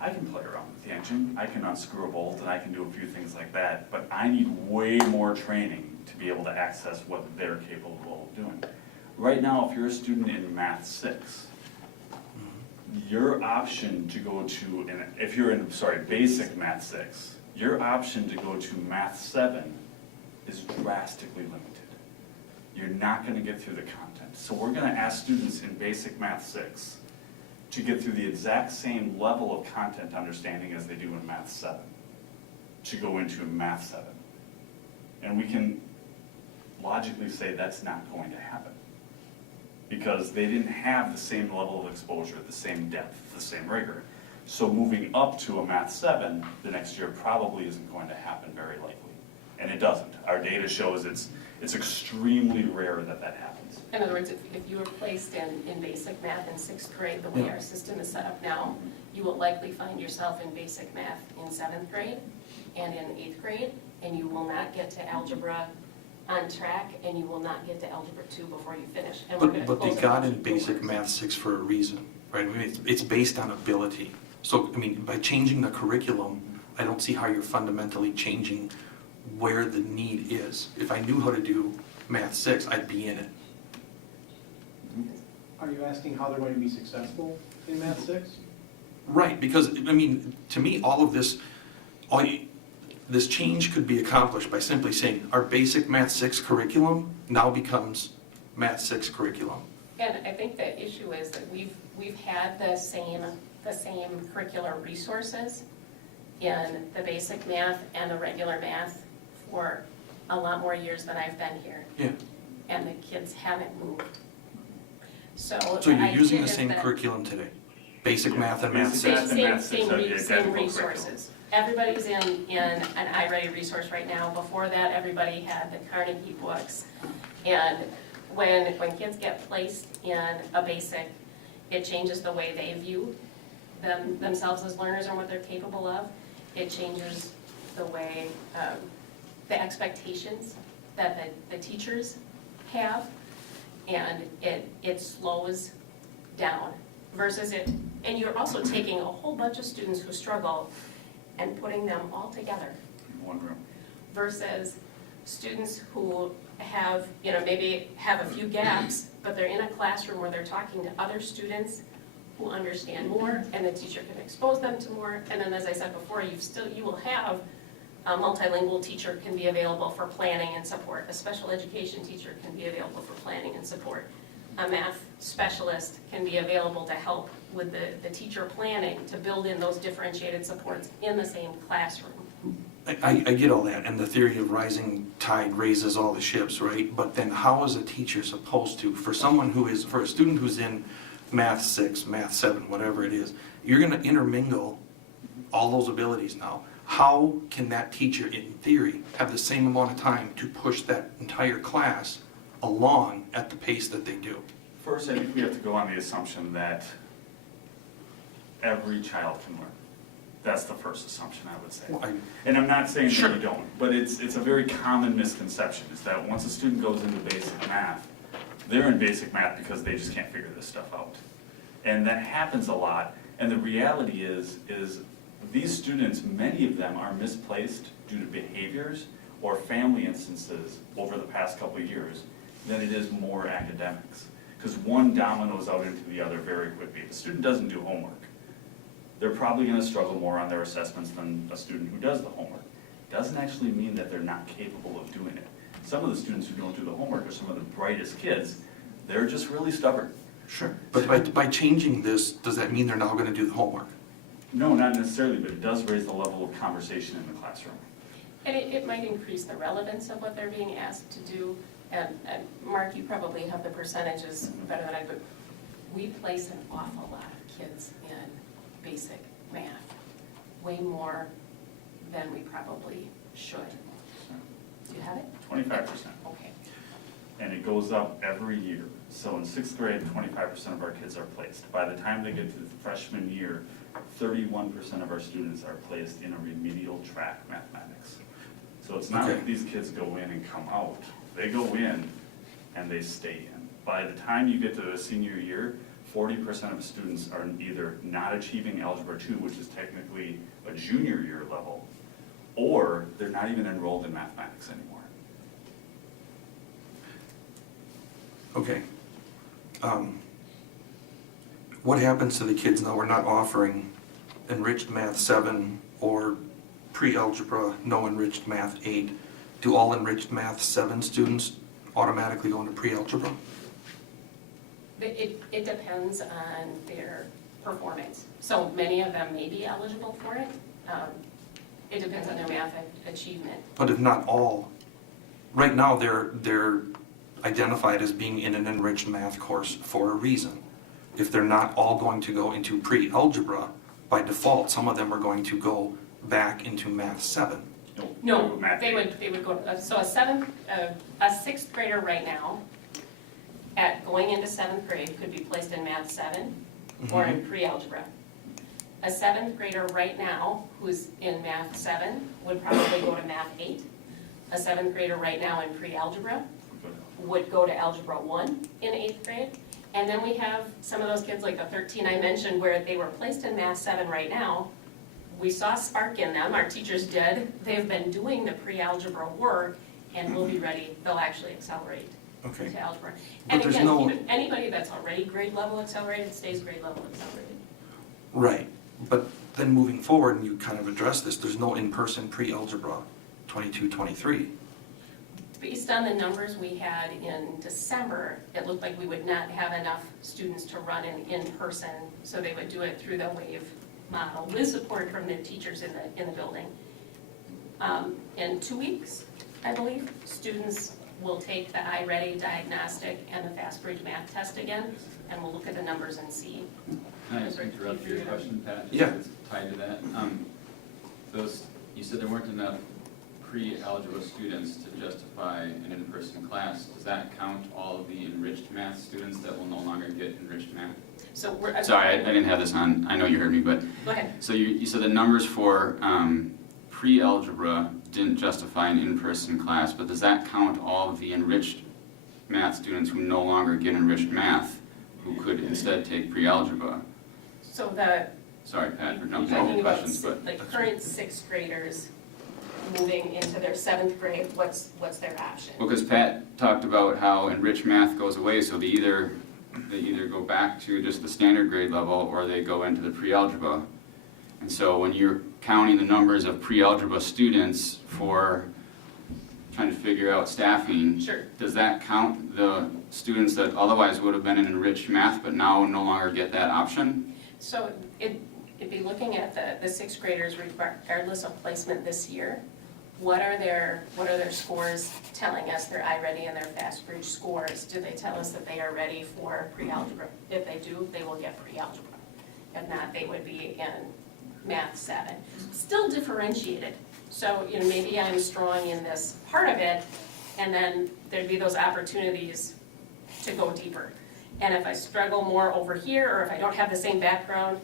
I can play around with the engine, I can unscrew a bolt, and I can do a few things like that, but I need way more training to be able to access what they're capable of doing. Right now, if you're a student in Math 6, your option to go to, if you're in, basic Math 6, your option to go to Math 7 is drastically limited. You're not gonna get through the content. So we're gonna ask students in basic Math 6 to get through the exact same level of content understanding as they do in Math 7, to go into Math 7. And we can logically say that's not going to happen, because they didn't have the same level of exposure, the same depth, the same rigor. So moving up to a Math 7 the next year probably isn't going to happen very likely. And it doesn't. Our data shows it's extremely rare that that happens. In other words, if you were placed in basic math in 6th grade, the way our system is set up now, you will likely find yourself in basic math in 7th grade and in 8th grade, and you will not get to algebra on track, and you will not get to algebra 2 before you finish. And we're gonna But they close got our in basic doors. math 6 for a reason, right? I mean, it's based on ability. So, I mean, by changing the curriculum, I don't see how you're fundamentally changing where the need is. If I knew how to do math 6, I'd be in it. Are you asking how they're going to be successful in math 6? Right, because, I mean, to me, all of this, this change could be accomplished by simply saying, our basic math 6 curriculum now becomes math 6 curriculum. And I think the issue is that we've had the same curricular resources in the basic math and the regular math for a lot more years than I've been here. Yeah. And the kids haven't moved. So So you're the using idea the is same that- curriculum today? Basic math and math Basic 6? math and math six are the Same identical resources. Everybody's in an iReady resource right now. Before that, everybody had the Carnegie books. And when kids get placed in a basic, it changes the way they view themselves as learners and what they're capable of. It changes the way, the expectations that the teachers have, and it slows down versus it, and you're also taking a whole bunch of students who struggle and putting them all together In one room. versus students who have, maybe have a few gaps, but they're in a classroom where they're talking to other students who understand more, and the teacher can expose them to more. And then, as I said before, you will have a multilingual teacher can be available for planning and support. A special education teacher can be available for planning and support. A math specialist can be available to help with the teacher planning to build in those differentiated supports in the same classroom. I get all that, and the theory of rising tide raises all the ships, right? But then how is a teacher supposed to, for a student who's in math 6, math 7, whatever it is, you're gonna intermingle all those abilities now. How can that teacher, in theory, have the same amount of time to push that entire class along at the pace that they do? First, I think we have to go on the assumption that every child can learn. That's the first assumption, I would say. Well, And I'm not saying Sure. that you don't, but it's a very common misconception, is that once a student goes into basic math, they're in basic math because they just can't figure this stuff out. And that happens a lot, and the reality is these students, many of them are misplaced due to behaviors or family instances over the past couple of years than it is more academics. Because one dominoes out into the other very quickly. If a student doesn't do homework, they're probably going to struggle more on their assessments than a student who does the homework. Doesn't actually mean that they're not capable of doing it. Some of the students who don't do the homework are some of the brightest kids. They're just really stubborn. Sure. But by changing this, does that mean they're now gonna do the homework? No, not necessarily, but it does raise the level of conversation in the classroom. And it might increase the relevance of what they're being asked to do, And Mark, you probably have the percentages better than I do. We place an awful lot of kids in basic math, way more than we probably should. Do you have it? 25%. Okay. And it goes up every year. So in sixth grade, 25% of our kids are placed. By the time they get to the freshman year, 31% of our students are placed in a remedial track mathematics. So it's not Okay. like these kids go in and come out. They go in and they stay in. By the time you get to the senior year, 40% of students are either not achieving Algebra 2, which is technically a junior year level, or they're not even enrolled in mathematics anymore. Okay. What happens to the kids now we're not offering enriched math 7 or pre-algebra, no enriched math 8? Do all enriched math 7 students automatically go into pre-algebra? It depends on their performance. So many of them may be eligible for it. It depends on their math achievement. But if not all, right now they're identified as being in an enriched math course for a reason. If they're not all going to go into pre-algebra, by default, some of them are going to go back into math 7. No, Math they eight. would go, so a sixth grader right now, going into seventh grade, could be placed in math 7 or in pre-algebra. A seventh grader right now who's in math 7 would probably go to math 8. A seventh grader right now in pre-algebra would go to algebra 1 in 8th grade. And then we have some of those kids, like the 13 I mentioned, where they were placed in math 7 right now. We saw spark in them, our teachers did. They've been doing the pre-algebra work and will be ready, they'll actually accelerate Okay. into algebra. But And there's again, no- even anybody that's already grade level accelerated stays grade level accelerated. Right, but then moving forward, and you kind of addressed this, there's no in-person pre-algebra 22, 23. Based on the numbers we had in December, it looked like we would not have enough students to run in person, so they would do it through the WAVE model with support from the teachers in the building. In 2 weeks, I believe, students will take the iReady diagnostic and the FastBridge math test again, and we'll look at the numbers and see. Can I just interrupt your question, Pat? Just Yeah. it's tied to that. You said there weren't enough pre-algebra students to justify an in-person class. Does that count all of the enriched math students that will no longer get enriched math? So we're. Sorry, I didn't have this on. I know you heard me, but Go ahead. so you said the numbers for pre-algebra didn't justify an in-person class, but does that count all of the enriched math students who no longer get enriched math, who could instead take pre-algebra? So the, Sorry, Pat, for you're jumping over talking about questions, but the current sixth graders moving into their seventh grade, what's their option? well, because Pat talked about how enriched math goes away, so they either go back to just the standard grade level or they go into the pre-algebra. And so when you're counting the numbers of pre-algebra students for trying to figure out staffing, Sure. does that count the students that otherwise would have been in enriched math but now no longer get that option? So it'd be looking at the sixth graders regardless of placement this year. What are their scores telling us, their iReady and their FastBridge scores? Do they tell us that they are ready for pre-algebra? If they do, they will get pre-algebra. If not, they would be in math 7. Still differentiated. So, maybe I'm strong in this part of it, and then there'd be those opportunities to go deeper. And if I struggle more over here, or if I don't have the same background,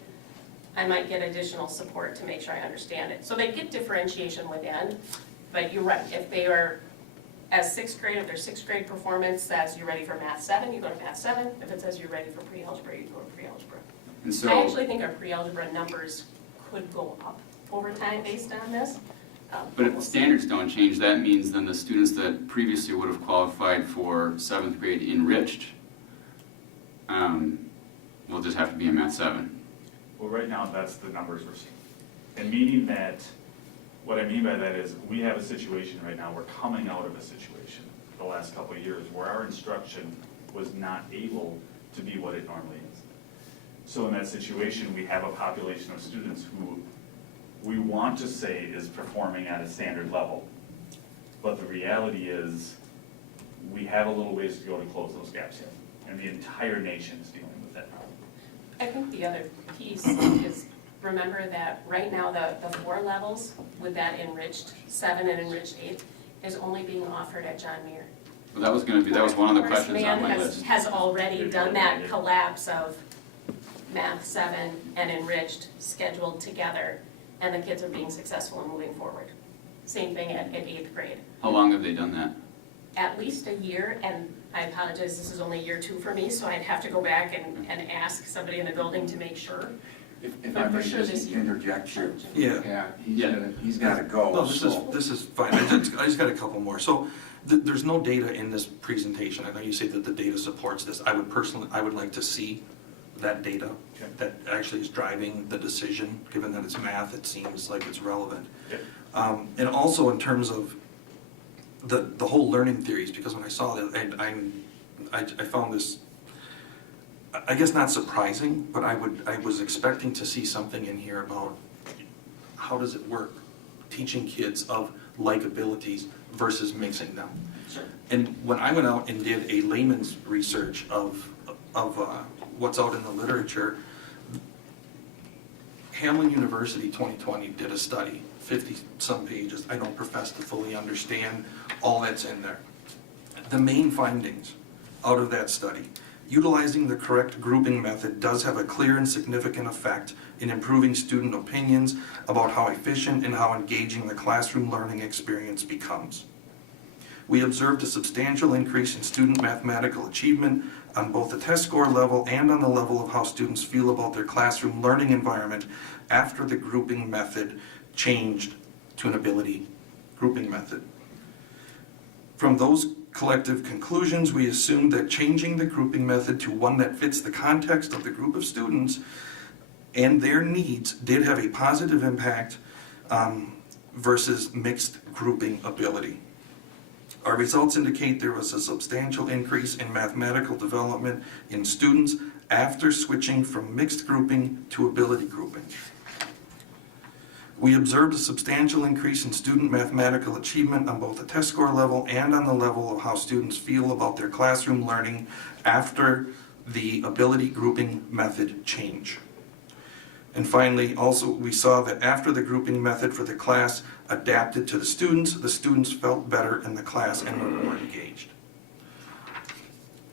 I might get additional support to make sure I understand it. So they get differentiation within, but you're right, if they are, as sixth grade, if their sixth grade performance says you're ready for math 7, you go to math 7. If it says you're ready for pre-algebra, you go to pre-algebra. And so, I actually think our pre-algebra numbers could go up over time based on this. but if the standards don't change, that means then the students that previously would have qualified for 7th grade enriched will just have to be in math 7. Well, right now, that's the numbers we're seeing. And meaning that, what I mean by that is, we have a situation right now, we're coming out of a situation the last couple of years where our instruction was not able to be what it normally is. So in that situation, we have a population of students who we want to say is performing at a standard level. But the reality is, we have a little ways to go to close those gaps yet. And the entire nation is dealing with that problem. I think the other piece is, remember that right now the 4 levels with that enriched 7 and enriched 8 is only being offered at John Muir. Well, that was one of the Horace questions Mann on my has- list. Has already done that collapse of Math 7 and enriched scheduled together, and the kids are being successful and moving forward. Same thing at 8th grade. How long have they done that? At least a year, and I apologize, this is only year 2 for me, so I'd have to go back and ask somebody in the building to make sure. If But I for may sure just this year. interject here. Yeah. He's gotta go, No, so. this is fine. I just got a couple more. So there's no data in this presentation. I know you say that the data supports this. I would like to see that data Okay. that actually is driving the decision. Given that it's math, it seems like it's relevant. Yeah. And also in terms of the whole learning theories, because when I saw that, I found this, I guess not surprising, but I was expecting to see something in here about how does it work, teaching kids of like abilities versus mixing them. Sure. And when I went out and did a layman's research of what's out in the literature, Hamlin University 2020 did a study, 50-some pages. I don't profess to fully understand all that's in there. The main findings out of that study: utilizing the correct grouping method does have a clear and significant effect in improving student opinions about how efficient and how engaging the classroom learning experience becomes. We observed a substantial increase in student mathematical achievement on both the test score level and on the level of how students feel about their classroom learning environment after the grouping method changed to an ability grouping method. From those collective conclusions, we assumed that changing the grouping method to one that fits the context of the group of students and their needs did have a positive impact versus mixed grouping ability. Our results indicate there was a substantial increase in mathematical development in students after switching from mixed grouping to ability grouping. We observed a substantial increase in student mathematical achievement on both the test score level and on the level of how students feel about their classroom learning after the ability grouping method change. And finally, also, we saw that after the grouping method for the class adapted to the students felt better in the class and were more engaged.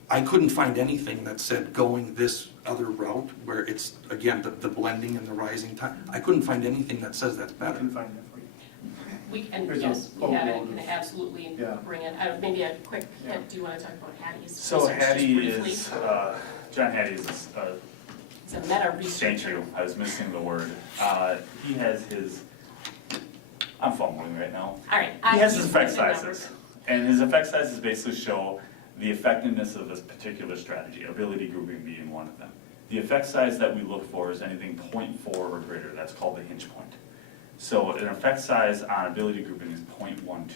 I couldn't find anything that said going this other route, where it's, again, the blending and the rising time. I couldn't find anything that says that's I better. can find that for you. We can, There's a yes, we quote have it, noted. can absolutely Yeah. bring it. Maybe a quick Yeah. hit, do you want to talk about Hattie's So research just Hattie briefly? is, John Hattie is It's a meta researcher. thank you, I was missing the word. He has his, I'm fumbling right now. All right. He has his just effect put the numbers. sizes, and his effect sizes basically show the effectiveness of this particular strategy, ability grouping being one of them. The effect size that we look for is anything 0.4 or greater, that's called the hinge point. So an effect size on ability grouping is 0.12,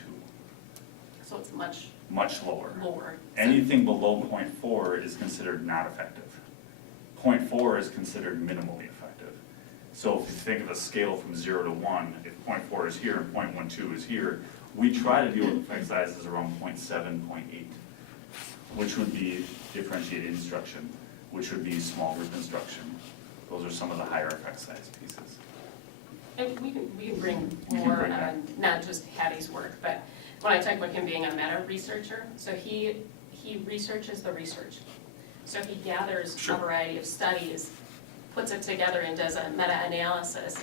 So it's much much lower. lower. Anything below 0.4 is considered not effective. 0.4 is considered minimally effective. So if you think of a scale from 0 to 1, if 0.4 is here and 0.12 is here, we try to deal with effect sizes around 0.7, 0.8, which would be differentiated instruction, which would be small group instruction. Those are some of the higher effect size pieces. And we can bring We can more bring that. on, not just Hattie's work, but when I talk about him being a meta researcher, so he researches the research. So he gathers Sure. a variety of studies, puts it together and does a meta-analysis.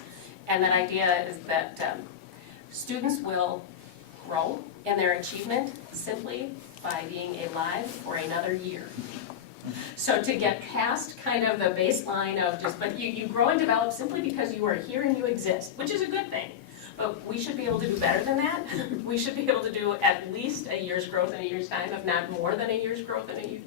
And that idea is that students will grow in their achievement simply by being alive for another year. So to get past kind of the baseline of just, but you grow and develop simply because you are here and you exist, which is a good thing. But we should be able to do better than that. We should be able to do at least a year's growth in a year's time, if not more than a year's growth in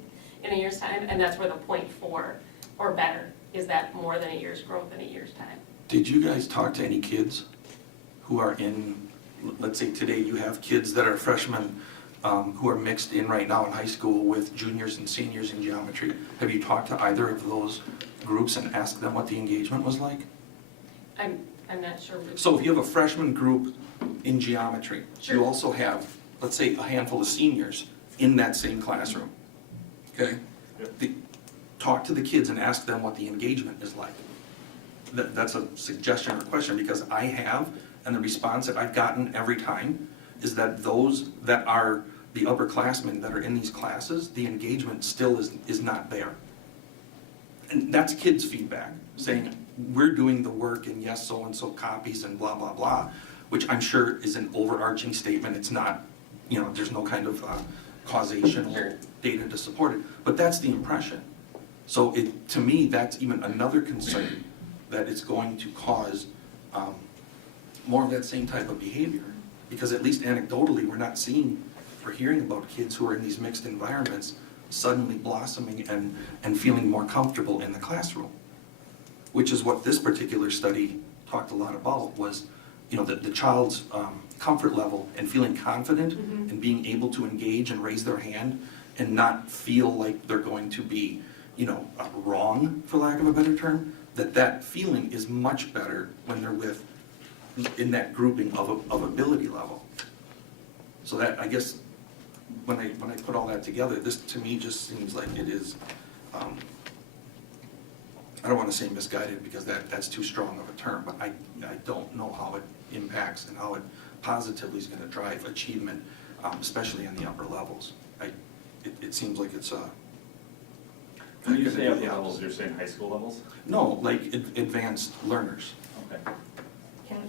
a year's time. And that's where the 0.4 or better is that more than a year's growth in a year's time. Did you guys talk to any kids who are in, let's say today you have kids that are freshmen who are mixed in right now in high school with juniors and seniors in geometry? Have you talked to either of those groups and asked them what the engagement was like? I'm not sure which. So if you have a freshman group in geometry, Sure. you also have, let's say, a handful of seniors in that same classroom, okay? Yep. Talk to the kids and ask them what the engagement is like. That's a suggestion or question, because I have, and the response that I've gotten every time is that those that are the upperclassmen that are in these classes, the engagement still is not there. And that's kids' feedback, saying, we're doing the work, and yes, so-and-so copies and blah, blah, blah, which I'm sure is an overarching statement. It's not, you know, there's no kind of causation or data to support it, but that's the impression. So to me, that's even another concern, that it's going to cause more of that same type of behavior. Because at least anecdotally, we're not seeing or hearing about kids who are in these mixed environments suddenly blossoming and feeling more comfortable in the classroom. Which is what this particular study talked a lot about, was, you know, the child's comfort level and feeling confident and being able to engage and raise their hand and not feel like they're going to be, you know, wrong, for lack of a better term, that feeling is much better when they're in that grouping of ability level. So that, I guess, when I put all that together, this to me just seems like it is, I don't want to say misguided, because that's too strong of a term, but I don't know how it impacts and how it positively is going to drive achievement, especially in the upper levels. It seems like it's When you say upper levels, you're saying high school levels? no, like advanced learners. Okay.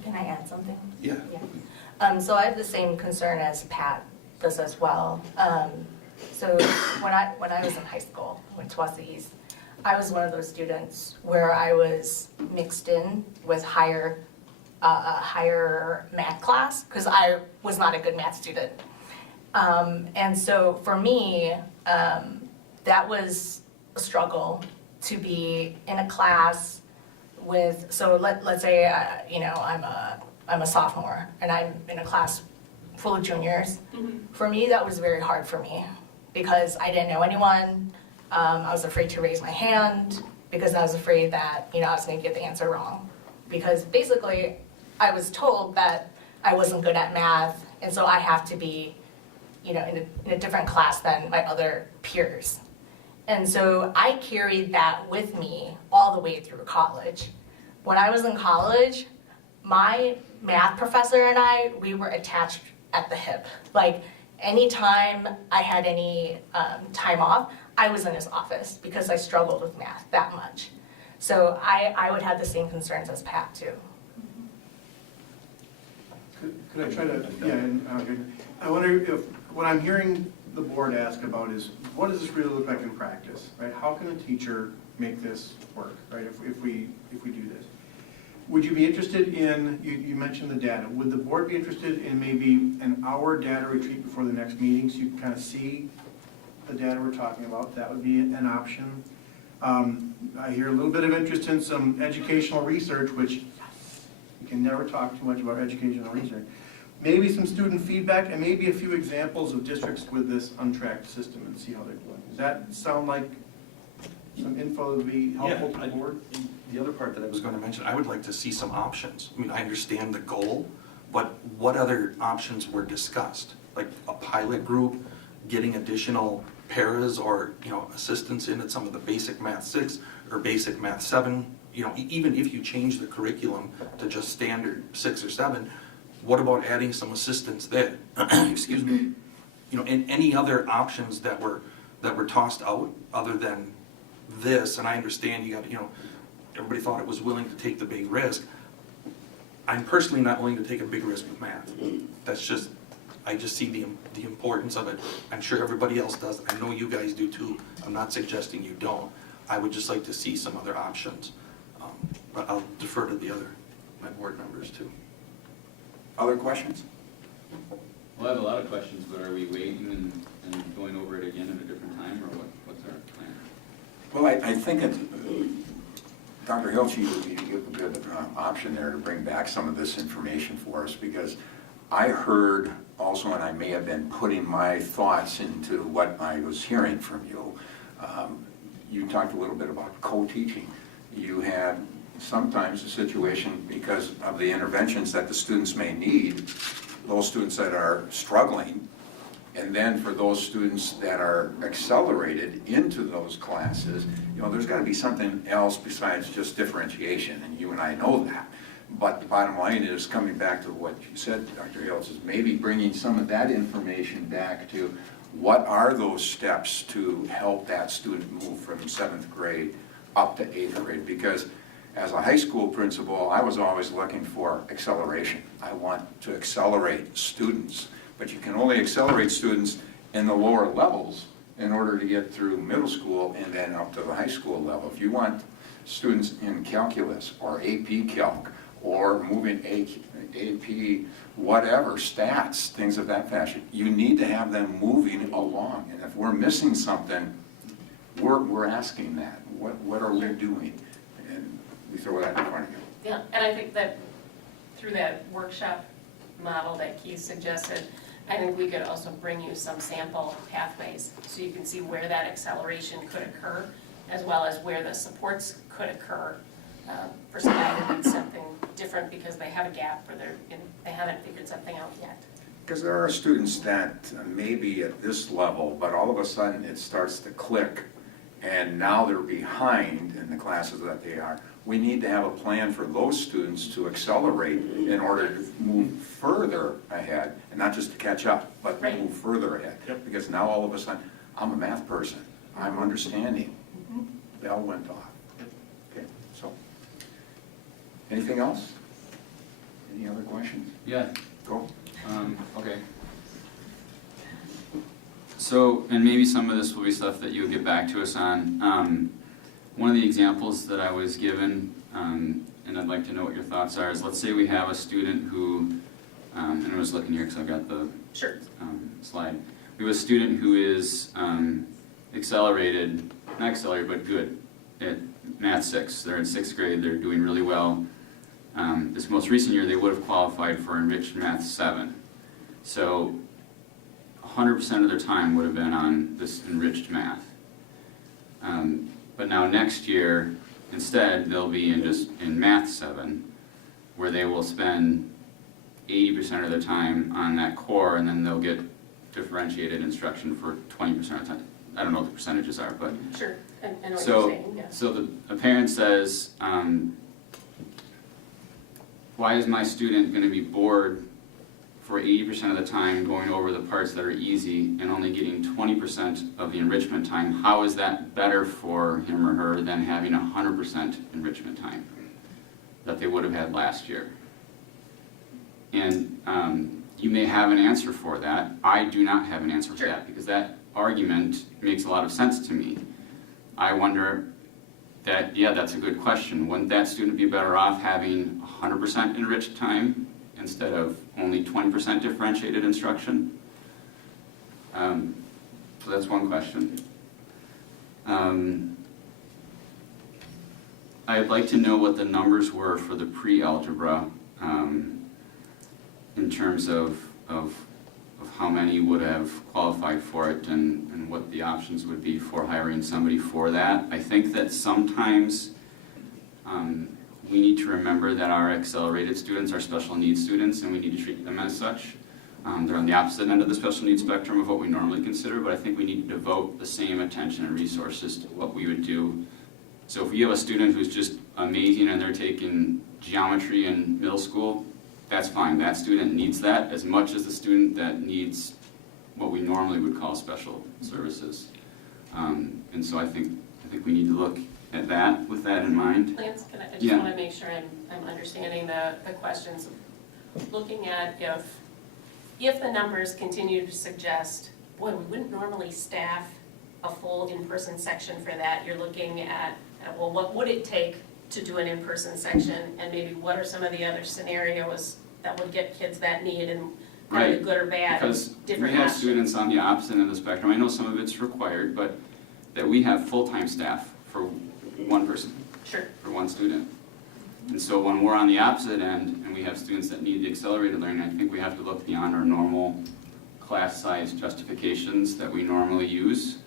Can I add something? Yeah. So I have the same concern as Pat does as well. So when I was in high school, went to Wausau East, I was one of those students where I was mixed in with higher math class, because I was not a good math student. And so for me, that was a struggle to be in a class with, so let's say, you know, I'm a sophomore and I'm in a class full of juniors. For me, that was very hard for me because I didn't know anyone. I was afraid to raise my hand because I was afraid that, you know, I was going to get the answer wrong. Because basically, I was told that I wasn't good at math, and so I have to be, you know, in a different class than my other peers. And so I carried that with me all the way through college. When I was in college, my math professor and we were attached at the hip. Like, anytime I had any time off, I was in his office because I struggled with math that much. So I would have the same concerns as Pat too. Could I try to, I wonder if, what I'm hearing the board ask about is, what does this really look like in practice, right? How can a teacher make this work, right, if we do this? Would you be interested in, you mentioned the data, would the board be interested in maybe an hour data retreat before the next meeting so you can kind of see the data we're talking about? That would be an option. I hear a little bit of interest in some educational research, which you can never talk too much about educational research. Maybe some student feedback and maybe a few examples of districts with this untracked system and see how they're doing. Does that sound like some info that would be helpful to the board? The other part that I was going to mention, I would like to see some options. I mean, I understand the goal, but what other options were discussed? Like a pilot group, getting additional paras or, you know, assistance in at some of the basic Math 6 or basic Math 7. You know, even if you change the curriculum to just standard 6 or 7, what about adding some assistance there? Excuse me. You know, and any other options that were tossed out other than this, and I understand you got, you know, everybody thought it was willing to take the big risk. I'm personally not willing to take a big risk with math. That's just, I just see the importance of it. I'm sure everybody else does. I know you guys do too. I'm not suggesting you don't. I would just like to see some other options. But I'll defer to my board members too. Other questions? Well, I have a lot of questions, but are we waiting and going over it again at a different time, or what's our plan? Well, I think Dr. Hilche would be a good option there to bring back some of this information for us, because I heard also, and I may have been putting my thoughts into what I was hearing from you. You talked a little bit about co-teaching. You had sometimes a situation, because of the interventions that the students may need, those students that are struggling And then for those students that are accelerated into those classes, there's got to be something else besides just differentiation, and you and I know that. But the bottom line is, coming back to what you said, Dr. Hales, is maybe bringing some of that information back to what are those steps to help that student move from 7th grade up to 8th grade? Because as a high school principal, I was always looking for acceleration. I want to accelerate students, but you can only accelerate students in the lower levels in order to get through middle school and then up to the high school level. If you want students in calculus or AP Calc or moving AP whatever, stats, things of that fashion, you need to have them moving along. And if we're missing something, we're asking that. What are we doing? And we throw that in front of you. Yeah, and I think that through that workshop model that Keith suggested, I think we could also bring you some sample pathways so you can see where that acceleration could occur, as well as where the supports could occur for somebody who needs something different because they have a gap or they haven't figured something out yet. Because there are students that may be at this level, but all of a sudden it starts to click, and now they're behind in the classes that they are. We need to have a plan for those students to accelerate in order to move further ahead, and not just to catch up, but Right. move further ahead. Yep. Because now all of a sudden, I'm a math person, I'm understanding. Bell went off. Okay, so, anything else? Any other questions? Yeah. Go. Okay. So, and maybe some of this will be stuff that you'll get back to us on. One of the examples that I was given, and I'd like to know what your thoughts are, is let's say we have a student who, and I was looking here because I've got the Sure. slide. We have a student who is accelerated, not accelerated, but good at Math 6. They're in 6th grade, they're doing really well. This most recent year, they would have qualified for enriched Math 7. So 100% of their time would have been on this enriched math. But now next year, instead, they'll be in Math 7, where they will spend 80% of their time on that core, and then they'll get differentiated instruction for 20% of the time. I don't know what the percentages are, but Sure, I know what you're so, saying, yeah. so a parent says, why is my student going to be bored for 80% of the time going over the parts that are easy and only getting 20% of the enrichment time? How is that better for him or her than having 100% enrichment time that they would have had last year? And you may have an answer for that. I do not have an answer for Sure. that, because that argument makes a lot of sense to me. I wonder that, yeah, that's a good question. Wouldn't that student be better off having 100% enriched time instead of only 20% differentiated instruction? So that's one question. I'd like to know what the numbers were for the pre-algebra in terms of how many would have qualified for it and what the options would be for hiring somebody for that. I think that sometimes we need to remember that our accelerated students are special needs students, and we need to treat them as such. They're on the opposite end of the special needs spectrum of what we normally consider, but I think we need to devote the same attention and resources to what we would do. So if we have a student who's just amazing and they're taking geometry in middle school, that's fine. That student needs that as much as the student that needs what we normally would call special services. And so I think we need to look at that with that in mind. Lance, I just Yeah. want to make sure I'm understanding the questions. Looking at if the numbers continue to suggest, boy, we wouldn't normally staff a full in-person section for that, you're looking at, well, what would it take to do an in-person section, and maybe what are some of the other scenarios that would get kids that need, and kind of the good or bad, Because different we have options. students on the opposite end of the spectrum. I know some of it's required, but that we have full-time staff for one person, Sure, for one student. And so when we're on the opposite end and we have students that need the accelerated learning, I think we have to look beyond our normal class size justifications that we normally use.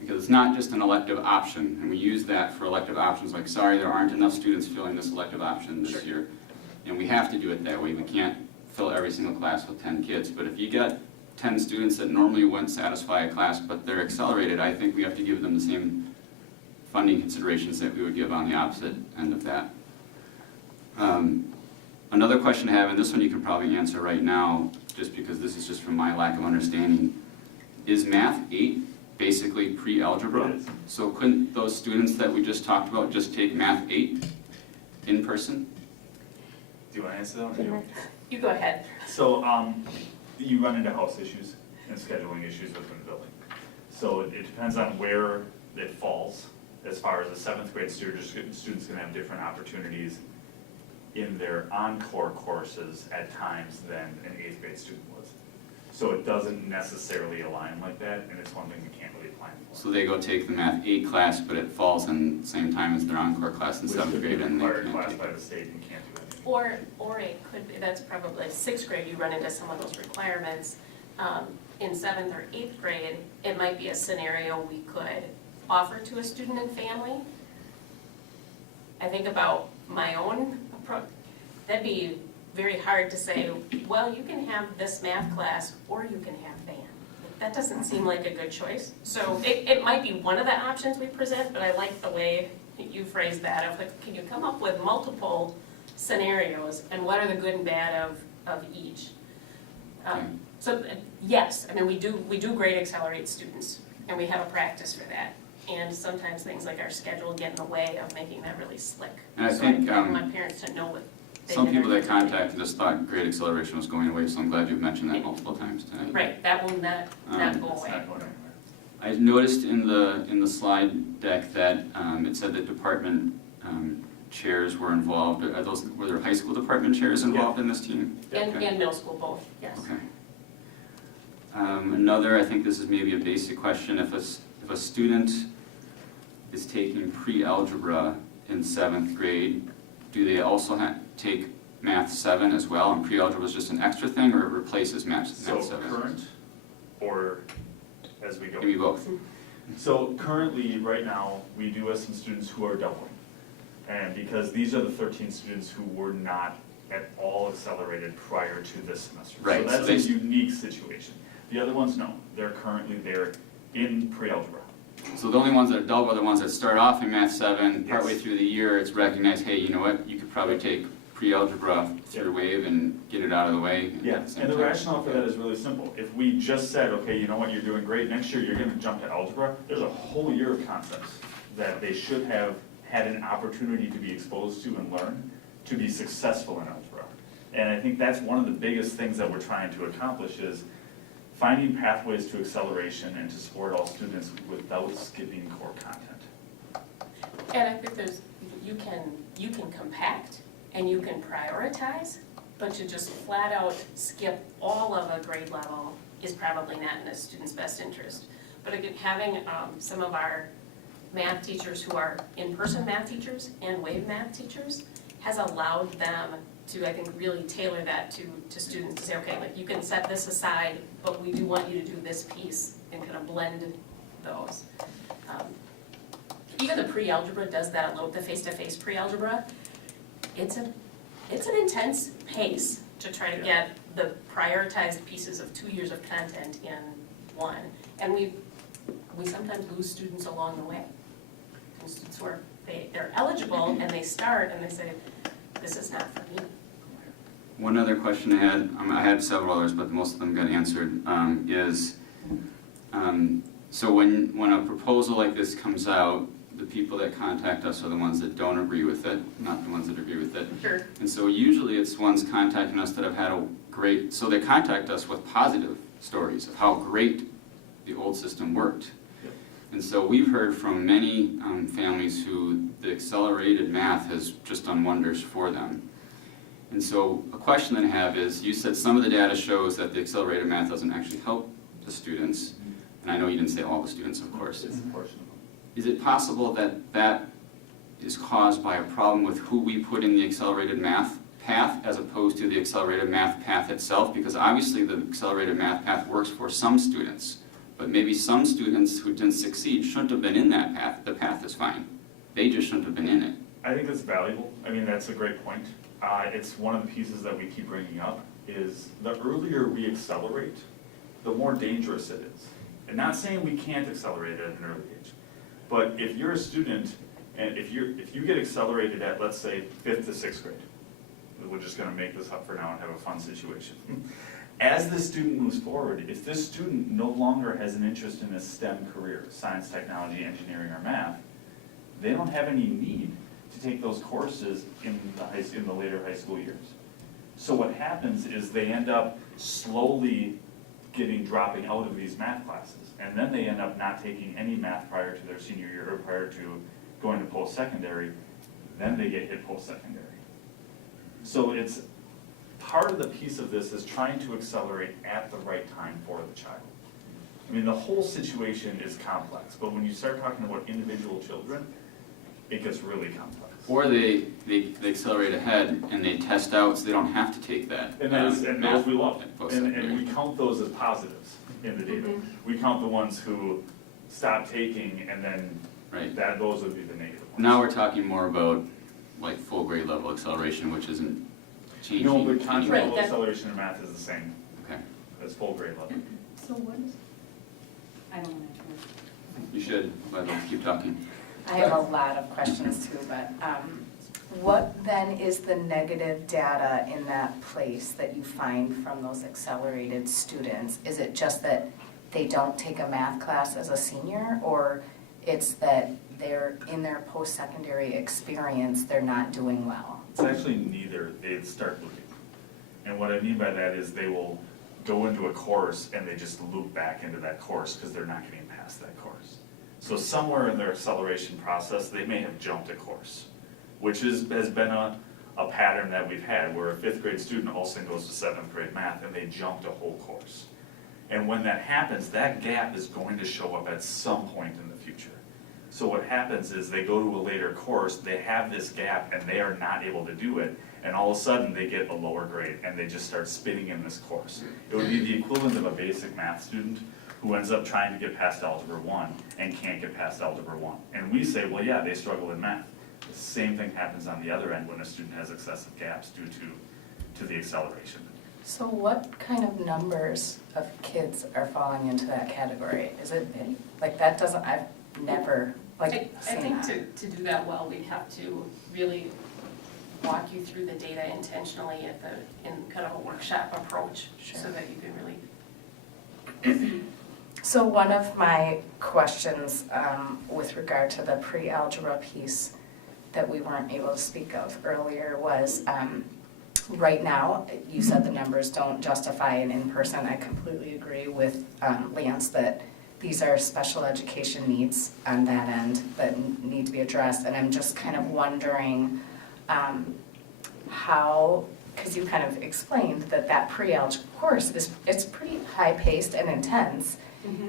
Because it's not just an elective option, and we use that for elective options, like, sorry, there aren't enough students filling this elective option this Sure. year. And we have to do it that way. We can't fill every single class with 10 kids, but if you got 10 students that normally wouldn't satisfy a class, but they're accelerated, I think we have to give them the same funding considerations that we would give on the opposite end of that. Another question I have, and this one you can probably answer right now, just because this is just from my lack of understanding, is Math 8 basically pre-algebra? It is. So couldn't those students that we just talked about just take Math 8 in person? Do you want to answer that one? or you? You go ahead. So, you run into house issues and scheduling issues within the building. So it depends on where it falls. As far as a 7th grade student's gonna have different opportunities in their encore courses at times than an 8th grade student was. So it doesn't necessarily align like that, and it's one thing we can't really plan for. So they go take the Math 8 class, but it falls in the same time as their encore class in Which 7th could be grade, and they required can't class take by it. the state and can't do anything. Or it could be, that's probably 6th grade, you run into some of those requirements. In 7th or 8th grade, it might be a scenario we could offer to a student and family. I think about my own approach, that'd be very hard to say, well, you can have this math class or you can have band. That doesn't seem like a good choice. So it might be one of the options we present, but I like the way you phrased that of like, can you come up with multiple scenarios and what are the good and bad of each? So yes, I mean, we do grade accelerate students and we have a practice for that. And sometimes things like our schedule get in the way of making that really slick. And I So think, want parents to know what they Some can people or that can't do. contacted us thought grade acceleration was going away, so I'm glad you've mentioned that multiple times tonight. Right, that will not go It's away. not going anywhere. I noticed in the slide deck that it said that department chairs were involved. Were there high school department chairs involved in this team? And Okay. middle school both, yes. Okay. Another, I think this is maybe a basic question. If a student is taking pre-algebra in 7th grade, do they also take Math 7 as well? And pre-algebra is just an extra thing, or it replaces Math 7? So current, or as we go? Give me both. So currently, right now, we do have some students who are doubling. And because these are the 13 students who were not at all accelerated prior to this semester. Right, So so that's a they- unique situation. The other ones, no, they're currently there in pre-algebra. So the only ones that are double are the ones that start off in Math 7, partway Yes. through the year, it's recognized, hey, you know what, you could probably take pre-algebra through WAVE and get it out of the way. Yeah, at the same and the time. rationale for that is really simple. If we just said, okay, you know what, you're doing great, next year you're gonna jump to algebra, there's a whole year of concepts that they should have had an opportunity to be exposed to and learn to be successful in algebra. And I think that's one of the biggest things that we're trying to accomplish is finding pathways to acceleration and to support all students without skipping core content. And I think you can compact and you can prioritize, but to just flat out skip all of a grade level is probably not in a student's best interest. But again, having some of our math teachers who are in-person math teachers and WAVE math teachers has allowed them to, I think, really tailor that to students, to say, okay, like you can set this aside, but we do want you to do this piece and kind of blend those. Even the pre-algebra does that a little, the face-to-face pre-algebra. It's an intense pace to try to get the prioritized pieces of 2 years of content in one. And we sometimes lose students along the way. And students who are, they're eligible and they start and they say, this is not for me. One other question I had several others, but most of them got answered, so when a proposal like this comes out, the people that contact us are the ones that don't agree with it, not the ones that agree with it. Sure. And so usually it's ones contacting us that have had a great, so they contact us with positive stories of how great the old system worked. And so we've heard from many families who the accelerated math has just done wonders for them. And so a question that I have is, you said some of the data shows that the accelerated math doesn't actually help the students. And I know you didn't say all the students, of course. It's a portion of them. Is it possible that that is caused by a problem with who we put in the accelerated math path as opposed to the accelerated math path itself? Because obviously the accelerated math path works for some students, but maybe some students who didn't succeed shouldn't have been in that path. The path is fine. They just shouldn't have been in it. I think that's valuable. I mean, that's a great point. It's one of the pieces that we keep bringing up is the earlier we accelerate, the more dangerous it is. And not saying we can't accelerate it at an early age, but if you're a student, and if you get accelerated at, let's say, 5th to 6th grade, we're just gonna make this up for now and have a fun situation. As the student moves forward, if this student no longer has an interest in a STEM career, science, technology, engineering, or math, they don't have any need to take those courses in the later high school years. So what happens is they end up slowly dropping out of these math classes, and then they end up not taking any math prior to their senior year or prior to going to post-secondary, then they get hit post-secondary. So it's, part of the piece of this is trying to accelerate at the right time for the child. I mean, the whole situation is complex, but when you start talking about individual children, it gets really complex. Or they accelerate ahead and they test out so they don't have to take that. And those we love, at and post-secondary. we count those as positives in the data. We count the ones who stop taking, and then Right. those would be the negative ones. Now we're talking more about like full grade level acceleration, which isn't changing. No, but content Right, level that- acceleration in math is the same Okay, as full grade level. So what is, I don't want to interrupt. you should, but let's keep talking. I have a lot of questions too, but what then is the negative data in that place that you find from those accelerated students? Is it just that they don't take a math class as a senior, or it's that they're in their post-secondary experience, they're not doing well? It's actually neither. They start looping. And what I mean by that is they will go into a course and they just loop back into that course because they're not getting past that course. So somewhere in their acceleration process, they may have jumped a course, which has been a pattern that we've had, where a 5th grade student all of a sudden goes to 7th grade math and they jumped a whole course. And when that happens, that gap is going to show up at some point in the future. So what happens is they go to a later course, they have this gap and they are not able to do it, and all of a sudden they get a lower grade and they just start spitting in this course. It would be the equivalent of a basic math student who ends up trying to get past Algebra 1 and can't get past Algebra 1. And we say, well, yeah, they struggle in math. The same thing happens on the other end when a student has excessive gaps due to the acceleration. So what kind of numbers of kids are falling into that category? Is it, like, that doesn't, I've never, like, I seen think that. to do that well, we'd have to really walk you through the data intentionally in kind of a workshop approach, Sure. so that you can really. So one of my questions with regard to the pre-algebra piece that we weren't able to speak of earlier was, right now, you said the numbers don't justify an in-person. I completely agree with Lance that these are special education needs on that end that need to be addressed. And I'm just kind of wondering how, because you kind of explained that pre-alg course it's pretty high-paced and intense,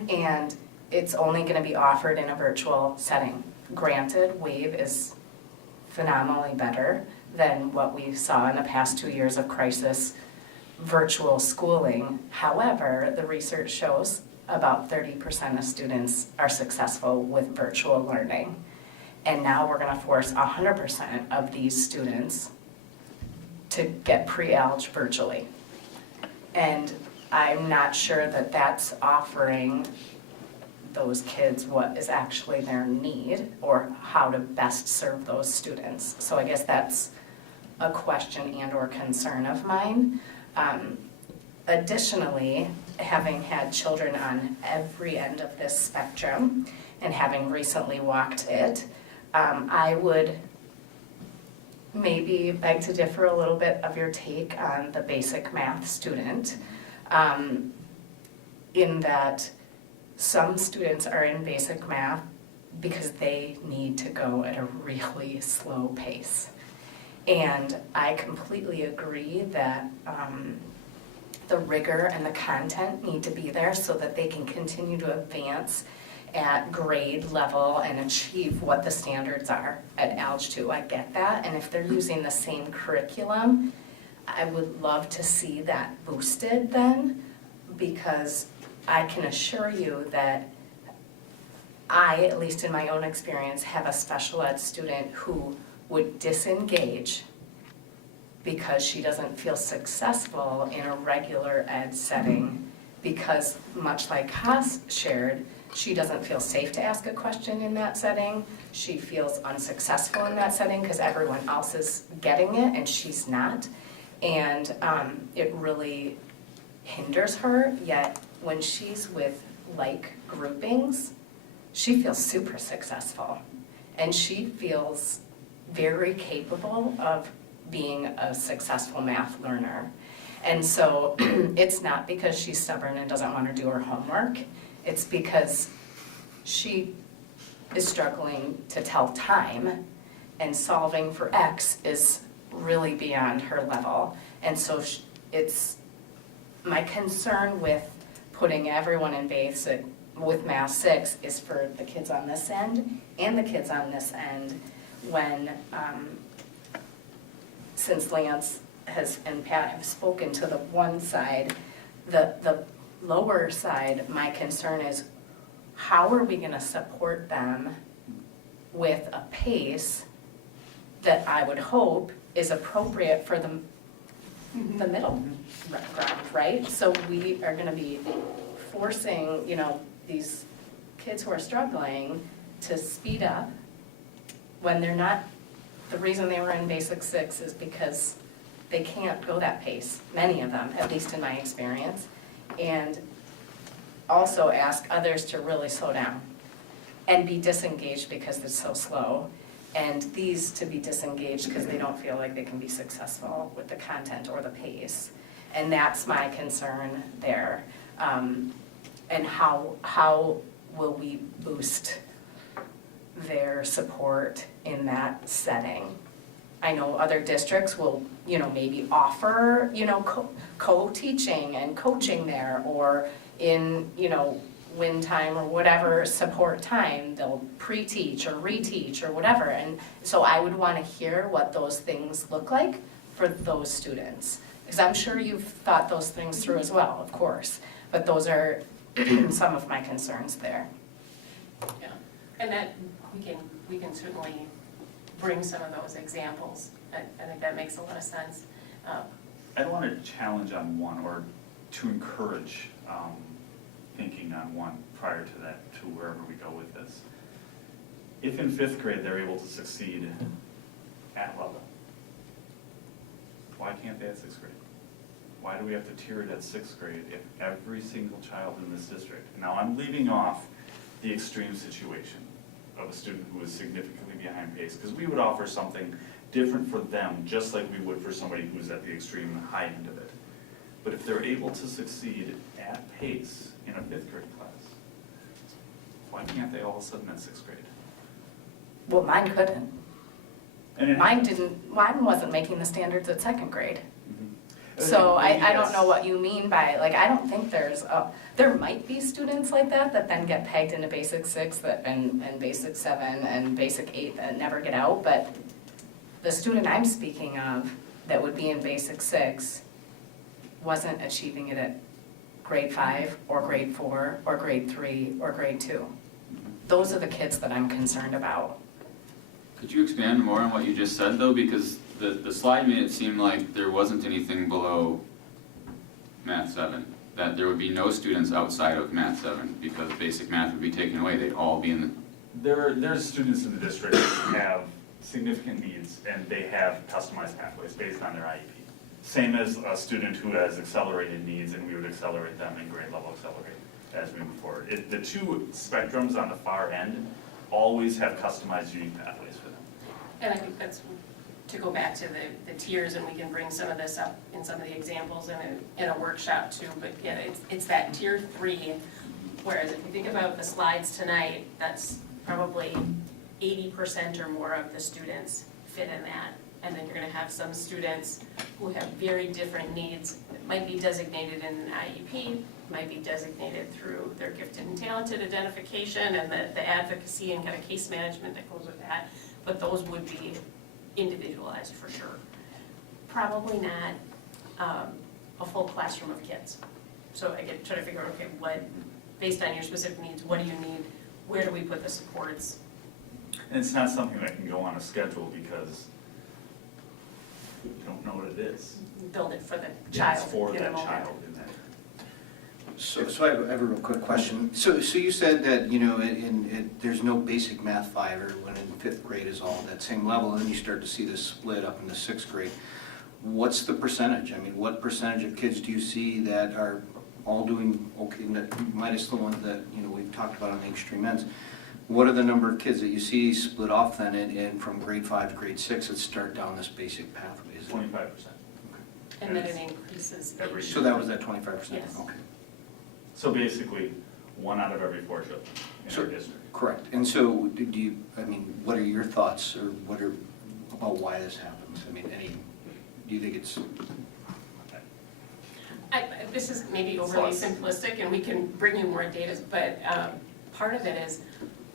and it's only going to be offered in a virtual setting. Granted, WAVE is phenomenally better than what we saw in the past 2 years of crisis virtual schooling. However, the research shows about 30% of students are successful with virtual learning. And now we're going to force 100% of these students to get pre-alg virtually. And I'm not sure that that's offering those kids what is actually their need or how to best serve those students. So I guess that's a question and or concern of mine. Additionally, having had children on every end of this spectrum and having recently walked it, I would maybe beg to differ a little bit of your take on the basic math student, in that some students are in basic math because they need to go at a really slow pace. And I completely agree that the rigor and the content need to be there so that they can continue to advance at grade level and achieve what the standards are at Alg 2. I get that, and if they're using the same curriculum, I would love to see that boosted then, because I can assure you that I, at least in my own experience, have a special ed student who would disengage because she doesn't feel successful in a regular ed setting because much like Haas shared, she doesn't feel safe to ask a question in that setting. She feels unsuccessful in that setting because everyone else is getting it and she's not. And it really hinders her, yet when she's with like groupings, she feels super successful. And she feels very capable of being a successful math learner. And so it's not because she's stubborn and doesn't want to do her homework. It's because she is struggling to tell time, and solving for X is really beyond her level. And so it's my concern with putting everyone in basic with Math 6 is for the kids on this end and the kids on this end when, since Lance and Pat have spoken to the one side, the lower side, my concern is how are we going to support them with a pace that I would hope is appropriate for the middle ground, right? So we are going to be forcing, these kids who are struggling to speed up when they're not. The reason they were in Basic 6 is because they can't go that pace, many of them, at least in my experience, and also ask others to really slow down and be disengaged because they're so slow, and these to be disengaged because they don't feel like they can be successful with the content or the pace. And that's my concern there. And how will we boost their support in that setting? I know other districts will, maybe offer, co-teaching and coaching there, or in, win time or whatever support time, they'll pre-teach or reteach or whatever. And so I would want to hear what those things look like for those students. Because I'm sure you've thought those things through as well, of course. But those are some of my concerns there. Yeah, and that we can certainly bring some of those examples. I think that makes a lot of sense. I don't want to challenge on one or to encourage thinking on one prior to that, to wherever we go with this. If in 5th grade they're able to succeed at level, why can't they at 6th grade? Why do we have to tier it at 6th grade if every single child in this district? Now I'm leaving off the extreme situation of a student who is significantly behind pace, because we would offer something different for them, just like we would for somebody who's at the extreme high end of it. But if they're able to succeed at pace in a 5th grade class, why can't they all of a sudden at 6th grade? Well, mine couldn't. And Mine wasn't making the standards at 2nd grade. Mhm. So I don't Yes. know what you mean by, I don't think there might be students like that then get pegged into Basic 6 and Basic 7 and Basic 8 that never get out, but the student I'm speaking of that would be in Basic 6 wasn't achieving it at grade 5 or grade 4 or grade 3 or grade 2. Those are the kids that I'm concerned about. Could you expand more on what you just said, though? Because the slide made it seem like there wasn't anything below Math 7, that there would be no students outside of Math 7 because basic math would be taken away. They'd all be in the... There's students in the district who have significant needs, and they have customized pathways based on their IEP. Same as a student who has accelerated needs, and we would accelerate them in grade level accelerate as we move forward. The two spectrums on the far end always have customized unique pathways for them. And I think that's, to go back to the tiers, and we can bring some of this up in some of the examples in a workshop too, but yeah, it's that tier 3, whereas if you think about the slides tonight, that's probably 80% or more of the students fit in that. And then you're gonna have some students who have very different needs. It might be designated in an IEP, might be designated through their gifted and talented identification and the advocacy and kind of case management that goes with that. But those would be individualized for sure. Probably not a full classroom of kids. So I get try to figure out, okay, what, based on your specific needs, what do you need? Where do we put the supports? And it's not something that can go on a schedule because you don't know what it is. Build it for the It's child for in the that moment. child in that. So I have a real quick question. So you said that, you know, there's no basic math 5 or when in 5th grade is all at that same level, and then you start to see this split up into 6th grade. What's the percentage? I mean, what percentage of kids do you see that are all doing okay, minus the ones that, you know, we've talked about on the extreme ends? What are the number of kids that you see split off then and from grade 5 to grade 6 that start down this basic pathway? Is it 25%. And then it increases Every each. So that was that 25%? Yes. Okay. So basically, 1 out of every 4 children in So- our district. Correct. And so do you, I mean, what are your thoughts or what are, about why this happens? I mean, do you think it's, This is maybe overly simplistic, and we can bring you more data, but part of it is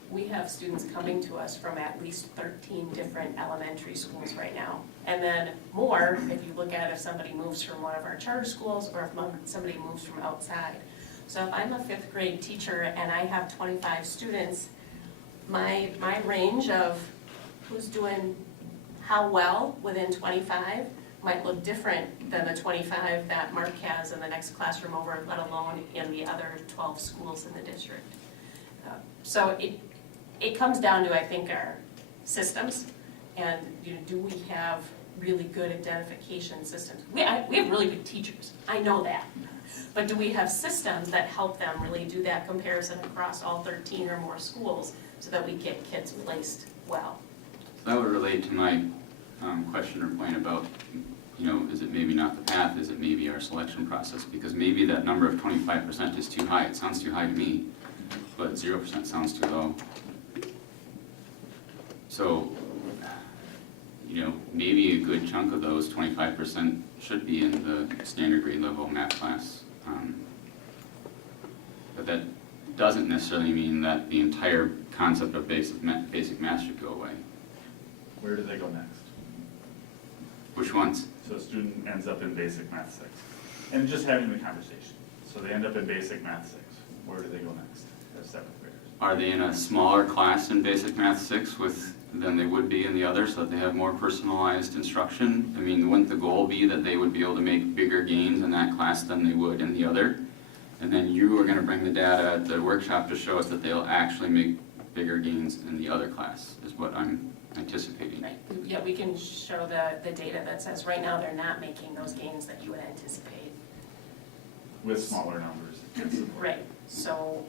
we have students coming to us from at least 13 different elementary schools right now. And then more, if you look at if somebody moves from one of our charter schools or if somebody moves from outside. So if I'm a 5th grade teacher and I have 25 students, my range of who's doing how well within 25 might look different than the 25 that Mark has in the next classroom over, let alone in the other 12 schools in the district. So it comes down to, I think, our systems and, you know, do we have really good identification systems? We have really good teachers, I know that. But do we have systems that help them really do that comparison across all 13 or more schools so that we get kids placed well? So that would relate to my question or point about, you know, is it maybe not the path, is it maybe our selection process? Because maybe that number of 25% is too high. It sounds too high to me, but 0% sounds too low. So, you know, maybe a good chunk of those 25% should be in the standard grade level math class. But that doesn't necessarily mean that the entire concept of basic math should go away. Where do they go next? Which ones? So a student ends up in basic math 6. And just having the conversation. So they end up in basic math 6. Where do they go next as 7th graders? Are they in a smaller class in basic math 6 than they would be in the other, so that they have more personalized instruction? I mean, wouldn't the goal be that they would be able to make bigger gains in that class than they would in the other? And then you are going to bring the data at the workshop to show us that they'll actually make bigger gains in the other class, is what I'm anticipating. Right, yeah, we can show the data that says right now they're not making those gains that you would anticipate. With smaller numbers and support. Right, so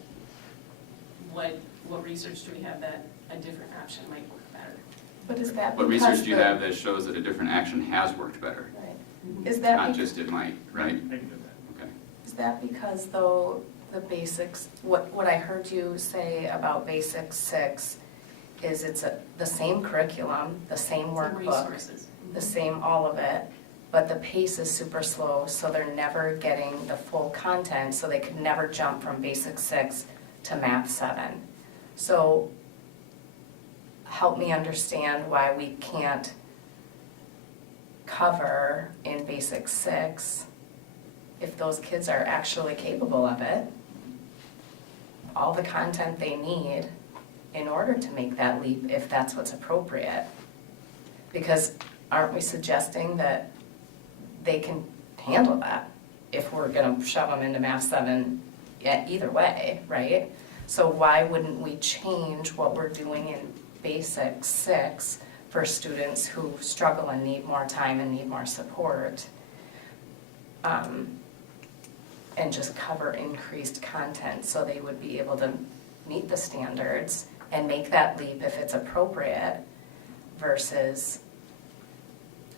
what research do we have that a different option might work better? But is that What because research do you have that shows that a different action has worked better? Right. Is that Not because, just it might, right? I can do that. Okay. is that because though the basics, what I heard you say about basic 6 is it's the same curriculum, the same Some workbook, resources. the same all of it, but the pace is super slow, so they're never getting the full content, so they could never jump from basic 6 to math 7. So help me understand why we can't cover in basic 6 if those kids are actually capable of it, all the content they need in order to make that leap, if that's what's appropriate. Because aren't we suggesting that they can handle that if we're gonna shove them into math 7 either way, right? So why wouldn't we change what we're doing in basic 6 for students who struggle and need more time and need more support? And just cover increased content so they would be able to meet the standards and make that leap if it's appropriate versus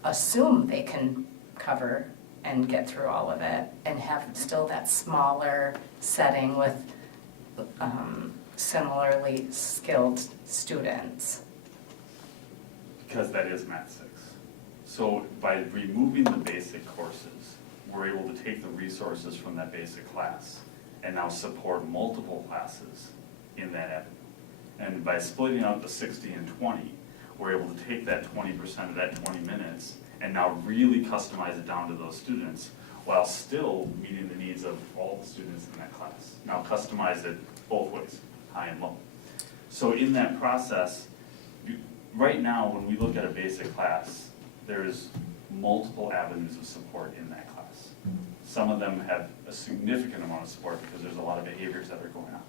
assume they can cover and get through all of it and have still that smaller setting with similarly skilled students. Because that is math 6. So by removing the basic courses, we're able to take the resources from that basic class and now support multiple classes in that avenue. And by splitting out the 60 and 20, we're able to take that 20% of that 20 minutes and now really customize it down to those students while still meeting the needs of all the students in that class. Now customize it both ways, high and low. So in that process, right now when we look at a basic class, there's multiple avenues of support in that class. Some of them have a significant amount of support because there's a lot of behaviors that are going on.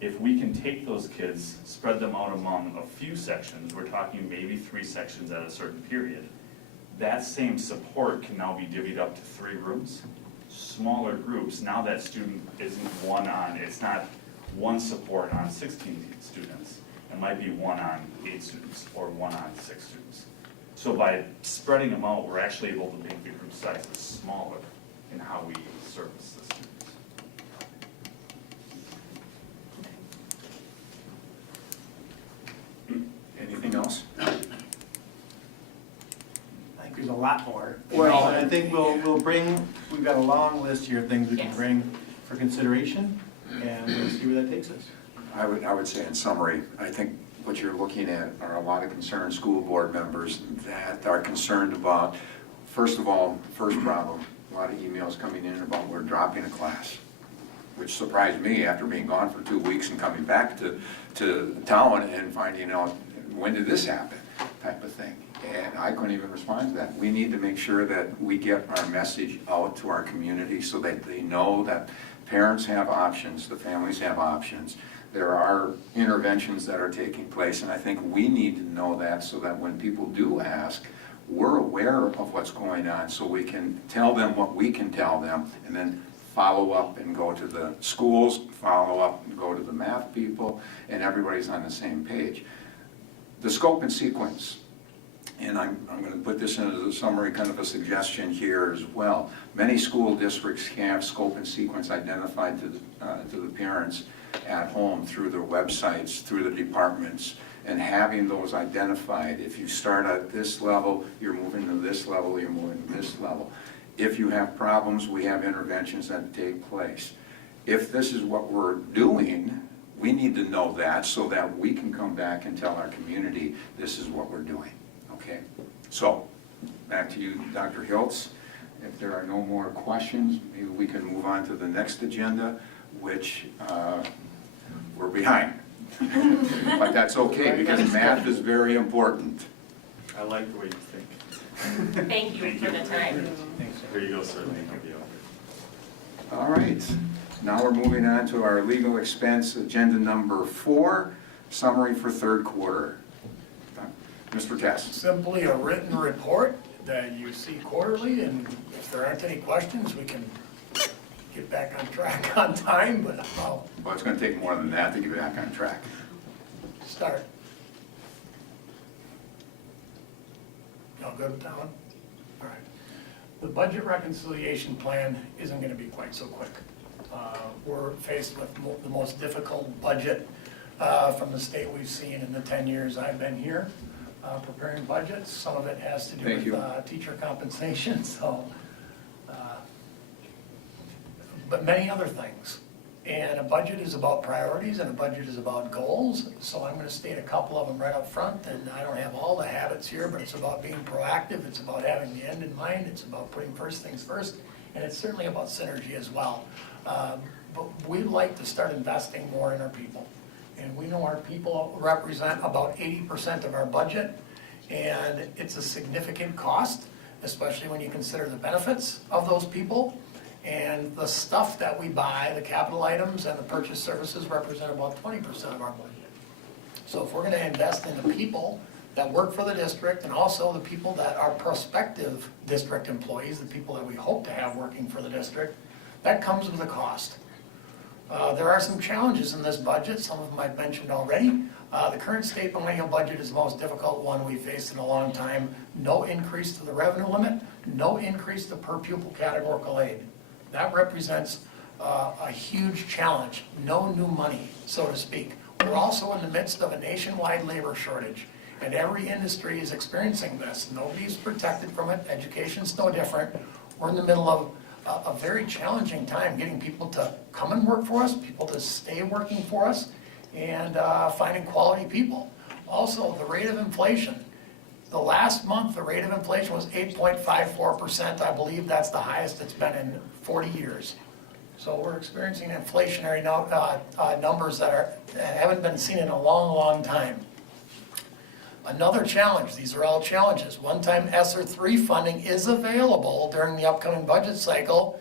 If we can take those kids, spread them out among a few sections, we're talking maybe 3 sections at a certain period, that same support can now be divvied up to 3 rooms, smaller groups. Now that student isn't it's not one support on 16 students. It might be 1 on 8 students or 1 on 6 students. So by spreading them out, we're actually able to make the group sizes smaller in how we service the students. Anything else? I think there's a lot more. Well- And I think we've got a long list here of things we can Yes. bring for consideration, and we'll see where that takes us. I would say in summary, I think what you're looking at are a lot of concerned school board members that are concerned about, first of all, first problem, a lot of emails coming in about we're dropping a class, which surprised me after being gone for 2 weeks and coming back to town and finding out, when did this happen, type of thing. And I couldn't even respond to that. We need to make sure that we get our message out to our community so that they know that parents have options, the families have options. There are interventions that are taking place, and I think we need to know that so that when people do ask, we're aware of what's going on, so we can tell them what we can tell them, and then follow up and go to the schools, follow up and go to the math people, and everybody's on the same page. The scope and sequence, and I'm going to put this in as a summary, kind of a suggestion here as well. Many school districts have scope and sequence identified to the parents at home through their websites, through the departments, and having those identified. If you start at this level, you're moving to this level, you're moving to this level. If you have problems, we have interventions that take place. If this is what we're doing, we need to know that so that we can come back and tell our community this is what we're doing. Okay? So, back to you, Dr. Hiltz. If there are no more questions, maybe we can move on to the next agenda, which we're behind. But that's okay, because math is very important. I like the way you think. Thank you for the time. Here you go, sir. Thank you. All right, now we're moving on to our legal expense agenda number 4, summary for third quarter. Mr. Tess. Simply a written report that you see quarterly, and if there aren't any questions, we can get back on track on time, but I'll Well, it's going to take more than that to get back on track. start. Y'all good with that one? All right. The budget reconciliation plan isn't going to be quite so quick. We're faced with the most difficult budget from the state we've seen in the 10 years I've been here preparing budgets. Some of it has to do Thank you. with teacher compensation, so, but many other things. And a budget is about priorities, and a budget is about goals. So I'm going to state a couple of them right up front, and I don't have all the habits here, but it's about being proactive, it's about having the end in mind, it's about putting first things first, and it's certainly about synergy as well. But we'd like to start investing more in our people. And we know our people represent about 80% of our budget, and it's a significant cost, especially when you consider the benefits of those people. And the stuff that we buy, the capital items and the purchase services represent about 20% of our budget. So if we're gonna invest in the people that work for the district and also the people that are prospective district employees, the people that we hope to have working for the district, that comes with a cost. There are some challenges in this budget, some of them I've mentioned already. The current state biennial budget is the most difficult one we've faced in a long time. No increase to the revenue limit, no increase to per pupil categorical aid. That represents a huge challenge, no new money, so to speak. We're also in the midst of a nationwide labor shortage, and every industry is experiencing this. Nobody's protected from it, education's no different. We're in the middle of a very challenging time getting people to come and work for us, people to stay working for us, and finding quality people. Also, the rate of inflation. The last month, the rate of inflation was 8.54%. I believe that's the highest it's been in 40 years. So we're experiencing inflationary numbers that haven't been seen in a long, long time. Another challenge, these are all challenges. One-time ESSER 3 funding is available during the upcoming budget cycle.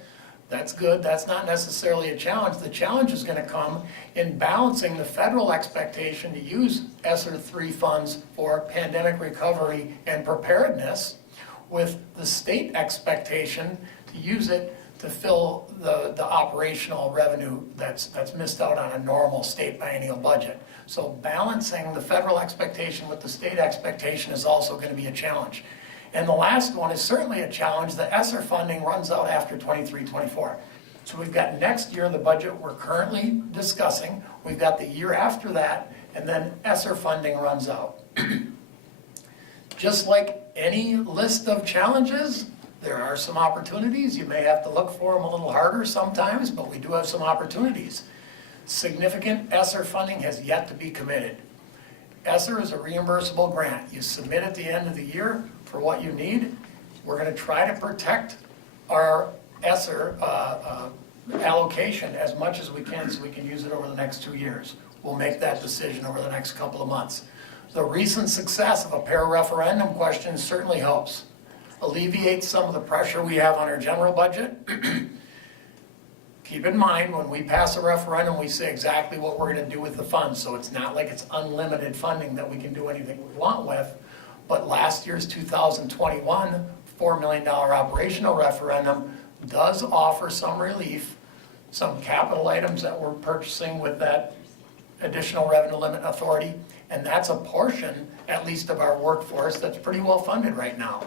That's good, that's not necessarily a challenge. The challenge is gonna come in balancing the federal expectation to use ESSER 3 funds for pandemic recovery and preparedness with the state expectation to use it to fill the operational revenue that's missed out on a normal state biennial budget. So balancing the federal expectation with the state expectation is also going to be a challenge. And the last one is certainly a challenge. The ESSER funding runs out after 23-24. So we've got next year, the budget we're currently discussing, we've got the year after that, and then ESSER funding runs out. Just like any list of challenges, there are some opportunities. You may have to look for them a little harder sometimes, but we do have some opportunities. Significant ESSER funding has yet to be committed. ESSER is a reimbursable grant. You submit at the end of the year for what you need. We're going to try to protect our ESSER allocation as much as we can so we can use it over the next 2 years. We'll make that decision over the next couple of months. The recent success of a pair of referendum questions certainly helps. Alleviates some of the pressure we have on our general budget. Keep in mind, when we pass a referendum, we say exactly what we're going to do with the funds, so it's not like it's unlimited funding that we can do anything we want with. But last year's 2021 $4 million operational referendum does offer some relief, some capital items that we're purchasing with that additional revenue limit authority, and that's a portion, at least of our workforce, that's pretty well funded right now.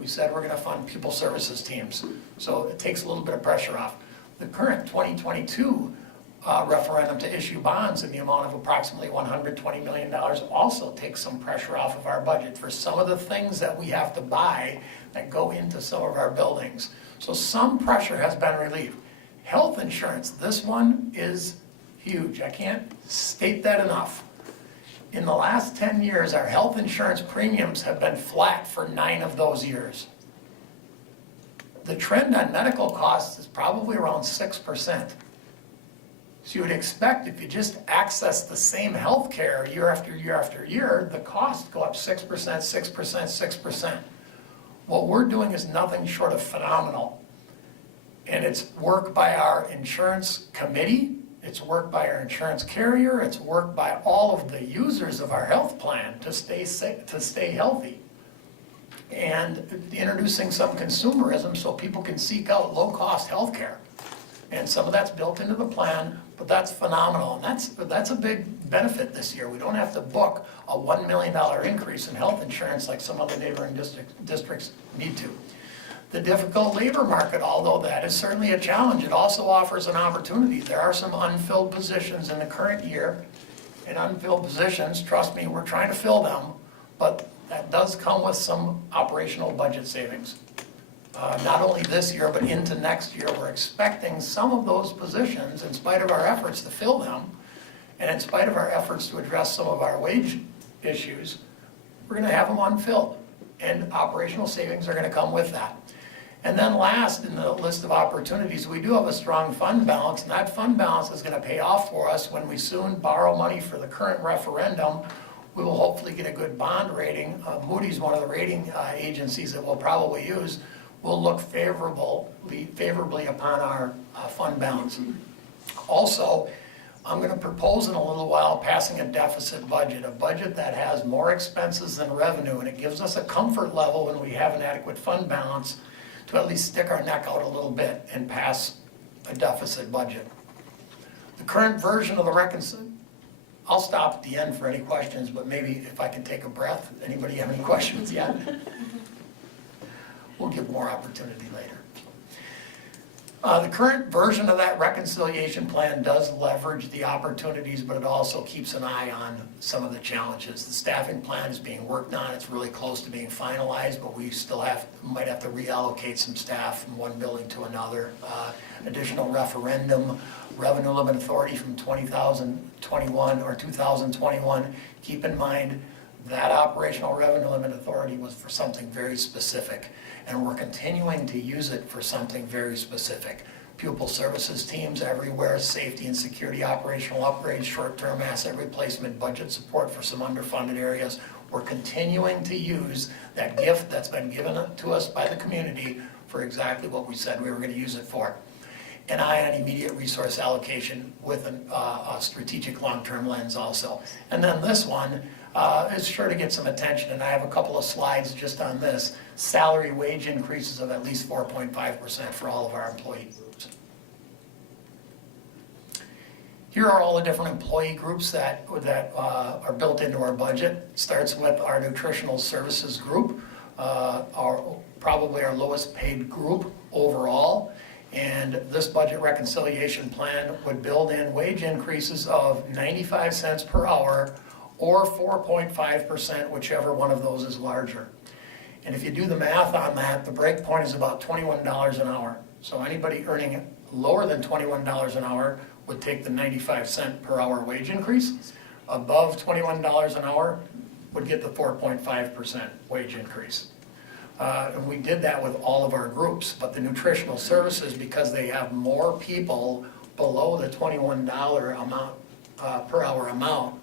We said we're going to fund pupil services teams, so it takes a little bit of pressure off. The current 2022 referendum to issue bonds in the amount of approximately $120 million also takes some pressure off of our budget for some of the things that we have to buy that go into some of our buildings. So some pressure has been relieved. Health insurance, this one is huge. I can't state that enough. In the last 10 years, our health insurance premiums have been flat for 9 of those years. The trend on medical costs is probably around 6%. So you would expect if you just access the same health care year after year after year, the costs go up 6%, 6%, 6%. What we're doing is nothing short of phenomenal. And it's work by our insurance committee, it's work by our insurance carrier, it's work by all of the users of our health plan to stay sick, to stay healthy. And introducing some consumerism so people can seek out low-cost health care. And some of that's built into the plan, but that's phenomenal. And that's a big benefit this year. We don't have to book a $1 million increase in health insurance like some other neighboring districts need to. The difficult labor market, although that is certainly a challenge, it also offers an opportunity. There are some unfilled positions in the current year, and unfilled positions, trust me, we're trying to fill them, but that does come with some operational budget savings. Not only this year, but into next year, we're expecting some of those positions, in spite of our efforts to fill them, and in spite of our efforts to address some of our wage issues, we're going to have them unfilled, and operational savings are going to come with that. And then last in the list of opportunities, we do have a strong fund balance, and that fund balance is going to pay off for us when we soon borrow money for the current referendum. We will hopefully get a good bond rating. Moody's, one of the rating agencies that we'll probably use, will look favorably upon our fund balance. Also, I'm going to propose in a little while passing a deficit budget, a budget that has more expenses than revenue, and it gives us a comfort level when we have an adequate fund balance to at least stick our neck out a little bit and pass a deficit budget. The current version of the reconciliation, I'll stop at the end for any questions, but maybe if I can take a breath. Anybody have any questions yet? We'll give more opportunity later. The current version of that reconciliation plan does leverage the opportunities, but it also keeps an eye on some of the challenges. The staffing plan is being worked on. It's really close to being finalized, but we still might have to reallocate some staff from one building to another. Additional referendum, revenue limit authority from 2021 or 2021. Keep in mind that operational revenue limit authority was for something very specific, and we're continuing to use it for something very specific. Pupil services teams everywhere, safety and security operational upgrades, short-term asset replacement, budget support for some underfunded areas. We're continuing to use that gift that's been given to us by the community for exactly what we said we were going to use it for. An eye on immediate resource allocation with a strategic long-term lens also. And then this one is sure to get some attention, and I have a couple of slides just on this. Salary wage increases of at least 4.5% for all of our employee groups. Here are all the different employee groups that are built into our budget. Starts with our nutritional services group, probably our lowest paid group overall. And this budget reconciliation plan would build in wage increases of 95 cents per hour or 4.5%, whichever one of those is larger. And if you do the math on that, the break point is about $21 an hour. So anybody earning lower than $21 an hour would take the 95 cent per hour wage increase. Above $21 an hour would get the 4.5% wage increase. And we did that with all of our groups, but the nutritional services, because they have more people below the $21 amount per hour amount,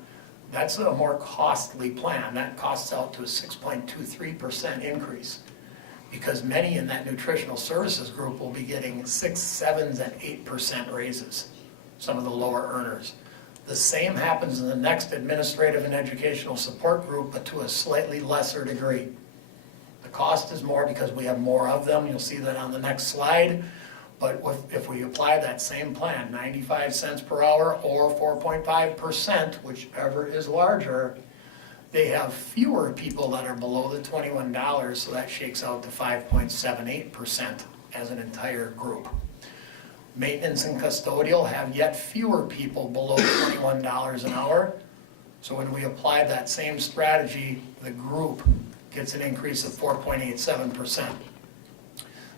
that's a more costly plan. That costs out to a 6.23% increase, because many in that nutritional services group will be getting 6, 7s, and 8% raises, some of the lower earners. The same happens in the next administrative and educational support group, but to a slightly lesser degree. The cost is more because we have more of them. You'll see that on the next slide. But if we apply that same plan, 95 cents per hour or 4.5%, whichever is larger, they have fewer people that are below the $21, so that shakes out to 5.78% as an entire group. Maintenance and custodial have yet fewer people below $21 an hour. So when we apply that same strategy, the group gets an increase of 4.87%.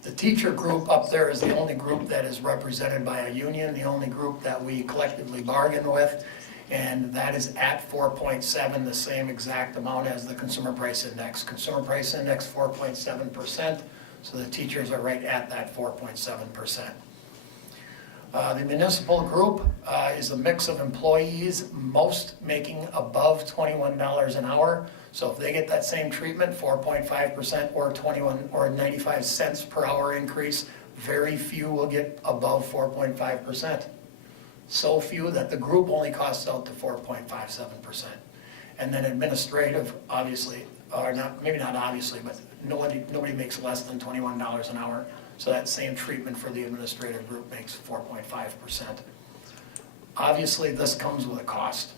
The teacher group up there is the only group that is represented by a union, the only group that we collectively bargain with, and that is at 4.7, the same exact amount as the consumer price index. Consumer price index 4.7%, so the teachers are right at that 4.7%. The municipal group is a mix of employees, most making above $21 an hour. So if they get that same treatment, 4.5% or 21 or 95 cents per hour increase, very few will get above 4.5%. So few that the group only costs out to 4.57%. And then administrative, obviously, or not, maybe not obviously, but nobody makes less than $21 an hour. So that same treatment for the administrative group makes 4.5%. Obviously, this comes with a cost.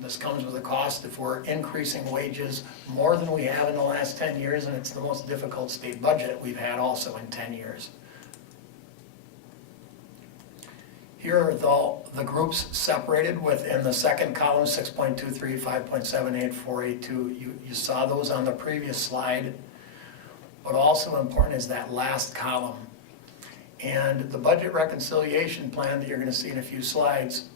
This comes with a cost if we're increasing wages more than we have in the last 10 years, and it's the most difficult state budget we've had also in 10 years. Here are the groups separated within the second column, 6.23, 5.78, 482. You saw those on the previous slide. But also important is that last column. And the budget reconciliation plan that you're going to see in a few slides,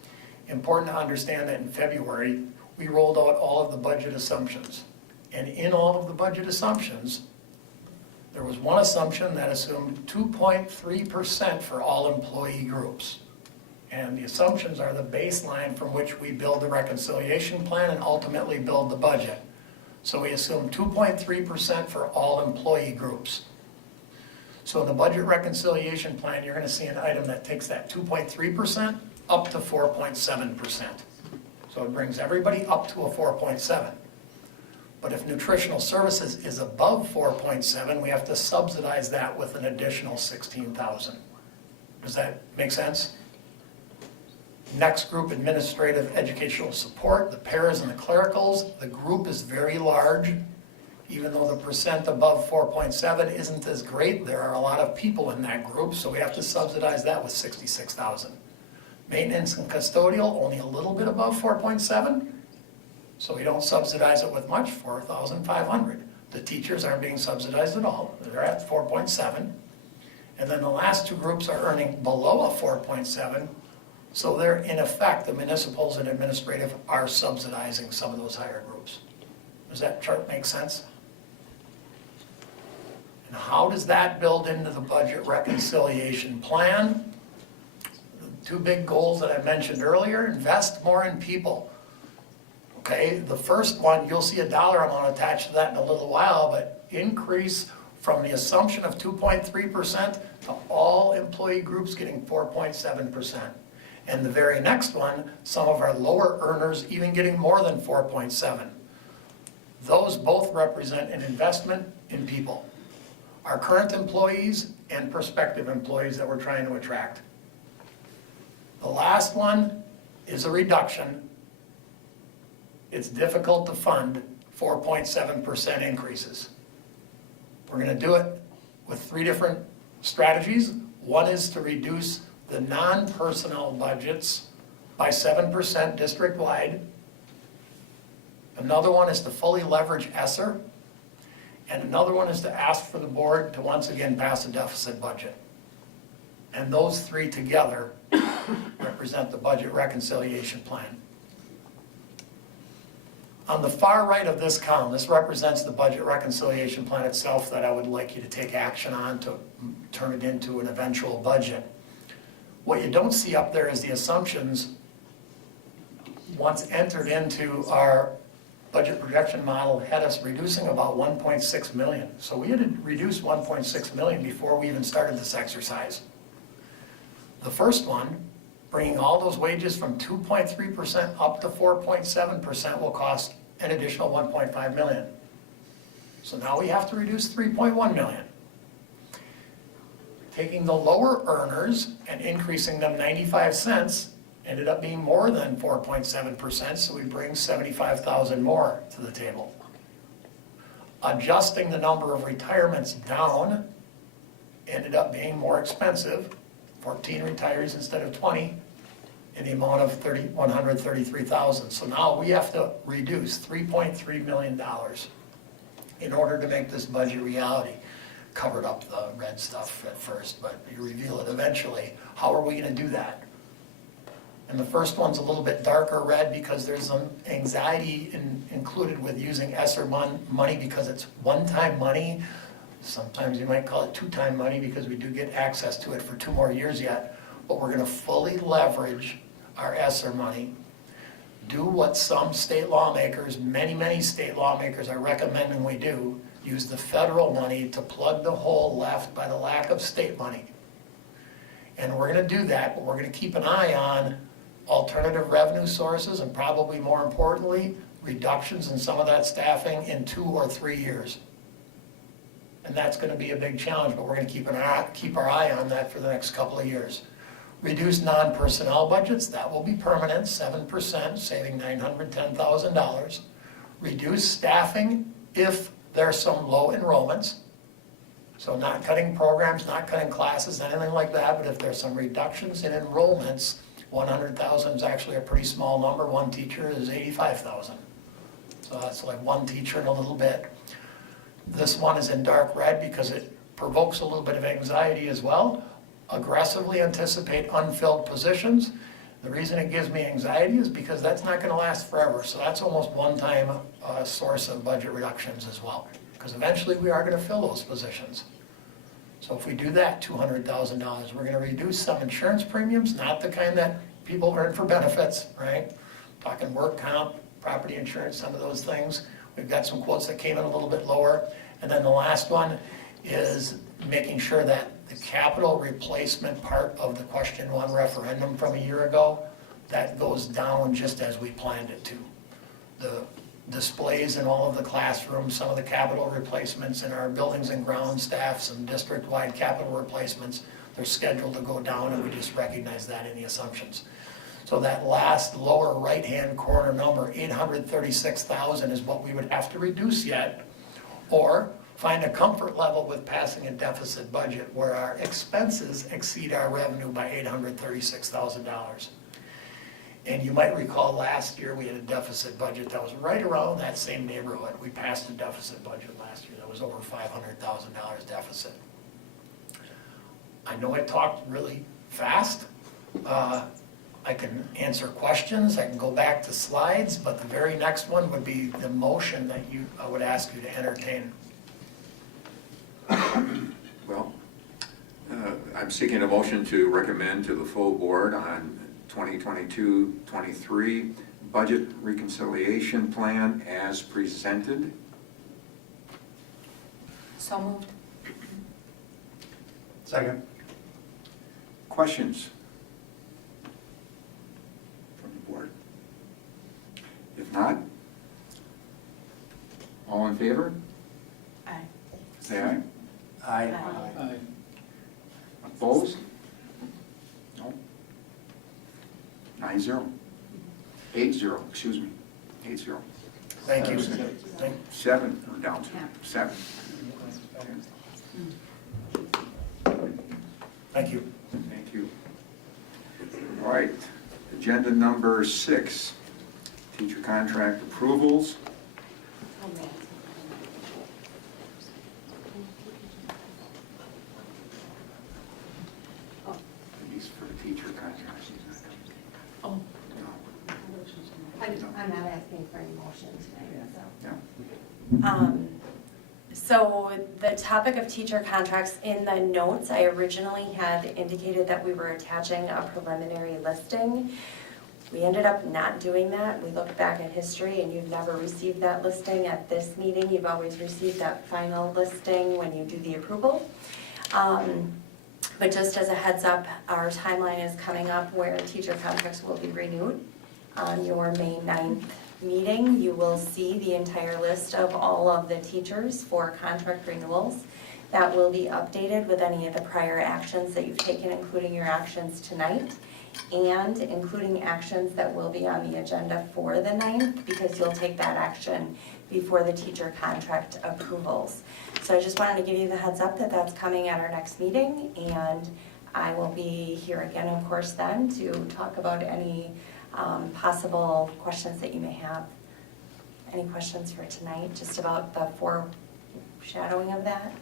important to understand that in February, we rolled out all of the budget assumptions. And in all of the budget assumptions, there was one assumption that assumed 2.3% for all employee groups. And the assumptions are the baseline from which we build the reconciliation plan and ultimately build the budget. So we assume 2.3% for all employee groups. So in the budget reconciliation plan, you're going to see an item that takes that 2.3% up to 4.7%. So it brings everybody up to a 4.7. But if nutritional services is above 4.7, we have to subsidize that with an additional $16,000. Does that make sense? Next group, administrative educational support, the paras and the clericals. The group is very large. Even though the percent above 4.7 isn't as great, there are a lot of people in that group, so we have to subsidize that with $66,000. Maintenance and custodial, only a little bit above 4.7, so we don't subsidize it with much, $4,500. The teachers aren't being subsidized at all. They're at 4.7. And then the last two groups are earning below a 4.7, so they're, in effect, the municipals and administrative are subsidizing some of those higher groups. Does that chart make sense? And how does that build into the budget reconciliation plan? The two big goals that I mentioned earlier, invest more in people. Okay, the first one, you'll see a dollar amount attached to that in a little while, but increase from the assumption of 2.3% to all employee groups getting 4.7%. And the very next one, some of our lower earners even getting more than 4.7. Those both represent an investment in people, our current employees and prospective employees that we're trying to attract. The last one is a reduction. It's difficult to fund 4.7% increases. We're going to do it with 3 different strategies. One is to reduce the non-personnel budgets by 7% district-wide. Another one is to fully leverage ESSER. And another one is to ask for the board to once again pass a deficit budget. And those 3 together represent the budget reconciliation plan. On the far right of this column, this represents the budget reconciliation plan itself that I would like you to take action on to turn it into an eventual budget. What you don't see up there is the assumptions once entered into our budget projection model had us reducing about 1.6 million. So we had to reduce 1.6 million before we even started this exercise. The first one, bringing all those wages from 2.3% up to 4.7% will cost an additional 1.5 million. So now we have to reduce 3.1 million. Taking the lower earners and increasing them 95 cents ended up being more than 4.7%, so we bring 75,000 more to the table. Adjusting the number of retirements down ended up being more expensive, 14 retirees instead of 20, in the amount of 133,000. So now we have to reduce $3.3 million in order to make this budget reality. Covered up the red stuff at first, but you reveal it eventually. How are we going to do that? And the first one's a little bit darker red because there's some anxiety included with using ESSER money because it's one-time money. Sometimes you might call it two-time money because we do get access to it for 2 more years yet. But we're going to fully leverage our ESSER money. Do what some state lawmakers, many state lawmakers are recommending we do. Use the federal money to plug the hole left by the lack of state money. And we're going to do that, but we're going to keep an eye on alternative revenue sources and probably more importantly, reductions in some of that staffing in 2 or 3 years. And that's going to be a big challenge, but we're going to keep our eye on that for the next couple of years. Reduce non-personnel budgets, that will be permanent, 7%, saving $910,000. Reduce staffing if there are some low enrollments. So not cutting programs, not cutting classes, anything like that, but if there's some reductions in enrollments, 100,000 is actually a pretty small number. 1 teacher is 85,000. So that's like 1 teacher and a little bit. This one is in dark red because it provokes a little bit of anxiety as well. Aggressively anticipate unfilled positions. The reason it gives me anxiety is because that's not going to last forever. So that's almost one-time source of budget reductions as well. Because eventually we are going to fill those positions. So if we do that, $200,000, we're going to reduce some insurance premiums, not the kind that people earn for benefits, right? Talking work comp, property insurance, some of those things. We've got some quotes that came in a little bit lower. And then the last one is making sure that the capital replacement part of the question 1 referendum from a year ago, that goes down just as we planned it to. The displays in all of the classrooms, some of the capital replacements in our buildings and ground staff, some district-wide capital replacements, they're scheduled to go down, and we just recognize that in the assumptions. So that last lower right-hand corner number, 836,000, is what we would have to reduce yet, or find a comfort level with passing a deficit budget where our expenses exceed our revenue by $836,000. And you might recall last year we had a deficit budget that was right around that same neighborhood. We passed a deficit budget last year that was over $500,000 deficit. I know I talked really fast. I can answer questions, I can go back to slides, but the very next one would be the motion that I would ask you to entertain. Well, I'm seeking a motion to recommend to the full board on 2022-23 budget reconciliation plan as presented. So moved. Second. Questions from the board? If not, all in favor? Aye. Say aye. Aye. Opposed? No. 9-0. 8-0, excuse me. 8-0. Thank you. 7, we're down to 7. Thank you. Thank you. All right, agenda number 6, teacher contract approvals. These for the teacher contracts. Oh. No. I'm not asking for any motion tonight, so. Yeah. So the topic of teacher contracts, in the notes, I originally had indicated that we were attaching a preliminary listing. We ended up not doing that. We looked back at history and you've never received that listing at this meeting. You've always received that final listing when you do the approval. But just as a heads up, our timeline is coming up where teacher contracts will be renewed. On your May 9th meeting, you will see the entire list of all of the teachers for contract renewals. That will be updated with any of the prior actions that you've taken, including your actions tonight, and including actions that will be on the agenda for the 9th, because you'll take that action before the teacher contract approvals. So I just wanted to give you the heads up that that's coming at our next meeting, and I will be here again, of course, then to talk about any possible questions that you may have. Any questions for tonight, just about the foreshadowing of that?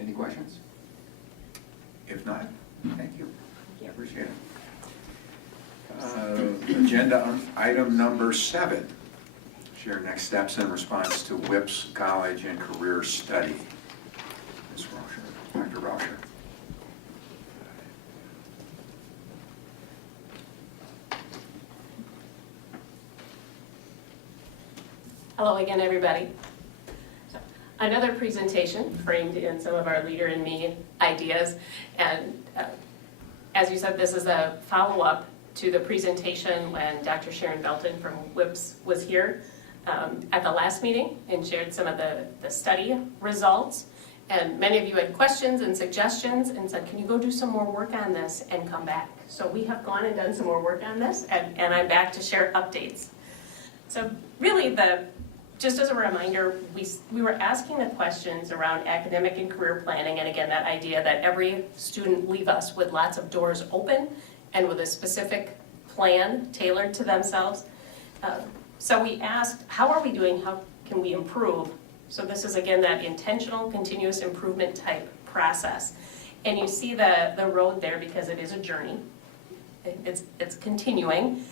Any questions? If not, thank you. Appreciate it. Agenda item number 7. Share next steps in response to WIP's college and career study. Ms. Rauscher, Dr. Rauscher. Hello again, everybody. So, another presentation framed in some of our Leader in Me ideas. And as you said, this is a follow-up to the presentation when Dr. Sharon Belton from WIPS was here at the last meeting and shared some of the study results. And many of you had questions and suggestions and said, can you go do some more work on this and come back? So we have gone and done some more work on this, and I'm back to share updates. So really, just as a reminder, we were asking the questions around academic and career planning, and again, that idea that every student leave us with lots of doors open and with a specific plan tailored to themselves. So we asked, how are we doing? How can we improve? So this is, again, that intentional, continuous improvement type process. And you see the road there because it is a journey. It's continuing.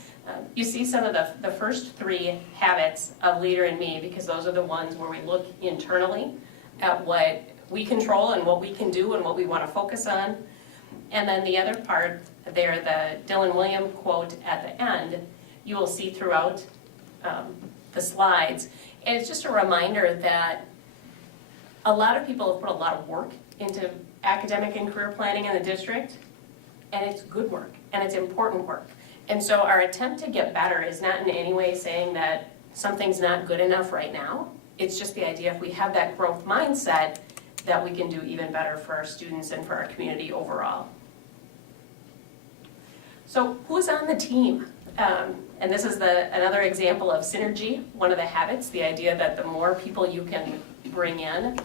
You see some of the first 3 habits of Leader in Me, because those are the ones where we look internally at what we control and what we can do and what we want to focus on. And then the other part there, the Dylan William quote at the end, you will see throughout the slides. And it's just a reminder that a lot of people have put a lot of work into academic and career planning in the district, and it's good work, and it's important work. And so our attempt to get better is not in any way saying that something's not good enough right now. It's just the idea if we have that growth mindset that we can do even better for our students and for our community overall. So who's on the team? And this is another example of synergy, one of the habits, the idea that the more people you can bring in,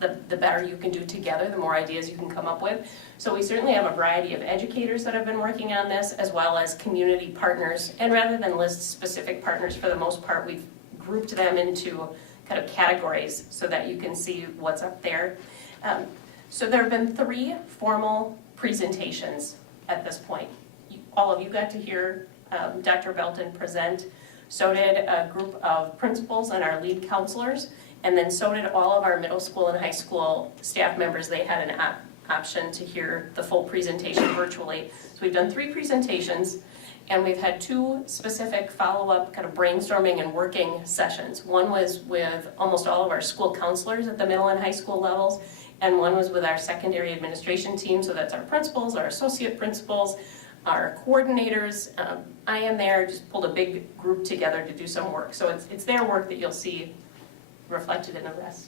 the better you can do together, the more ideas you can come up with. So we certainly have a variety of educators that have been working on this, as well as community partners. And rather than list specific partners, for the most part, we've grouped them into kind of categories so that you can see what's up there. So there have been 3 formal presentations at this point. All of you got to hear Dr. Belton present. So did a group of principals and our lead counselors. And then so did all of our middle school and high school staff members. They had an option to hear the full presentation virtually. So we've done 3 presentations, and we've had 2 specific follow-up kind of brainstorming and working sessions. One was with almost all of our school counselors at the middle and high school levels, and one was with our secondary administration team, so that's our principals, our associate principals, our coordinators. I am there, just pulled a big group together to do some work. So it's their work that you'll see reflected in the rest.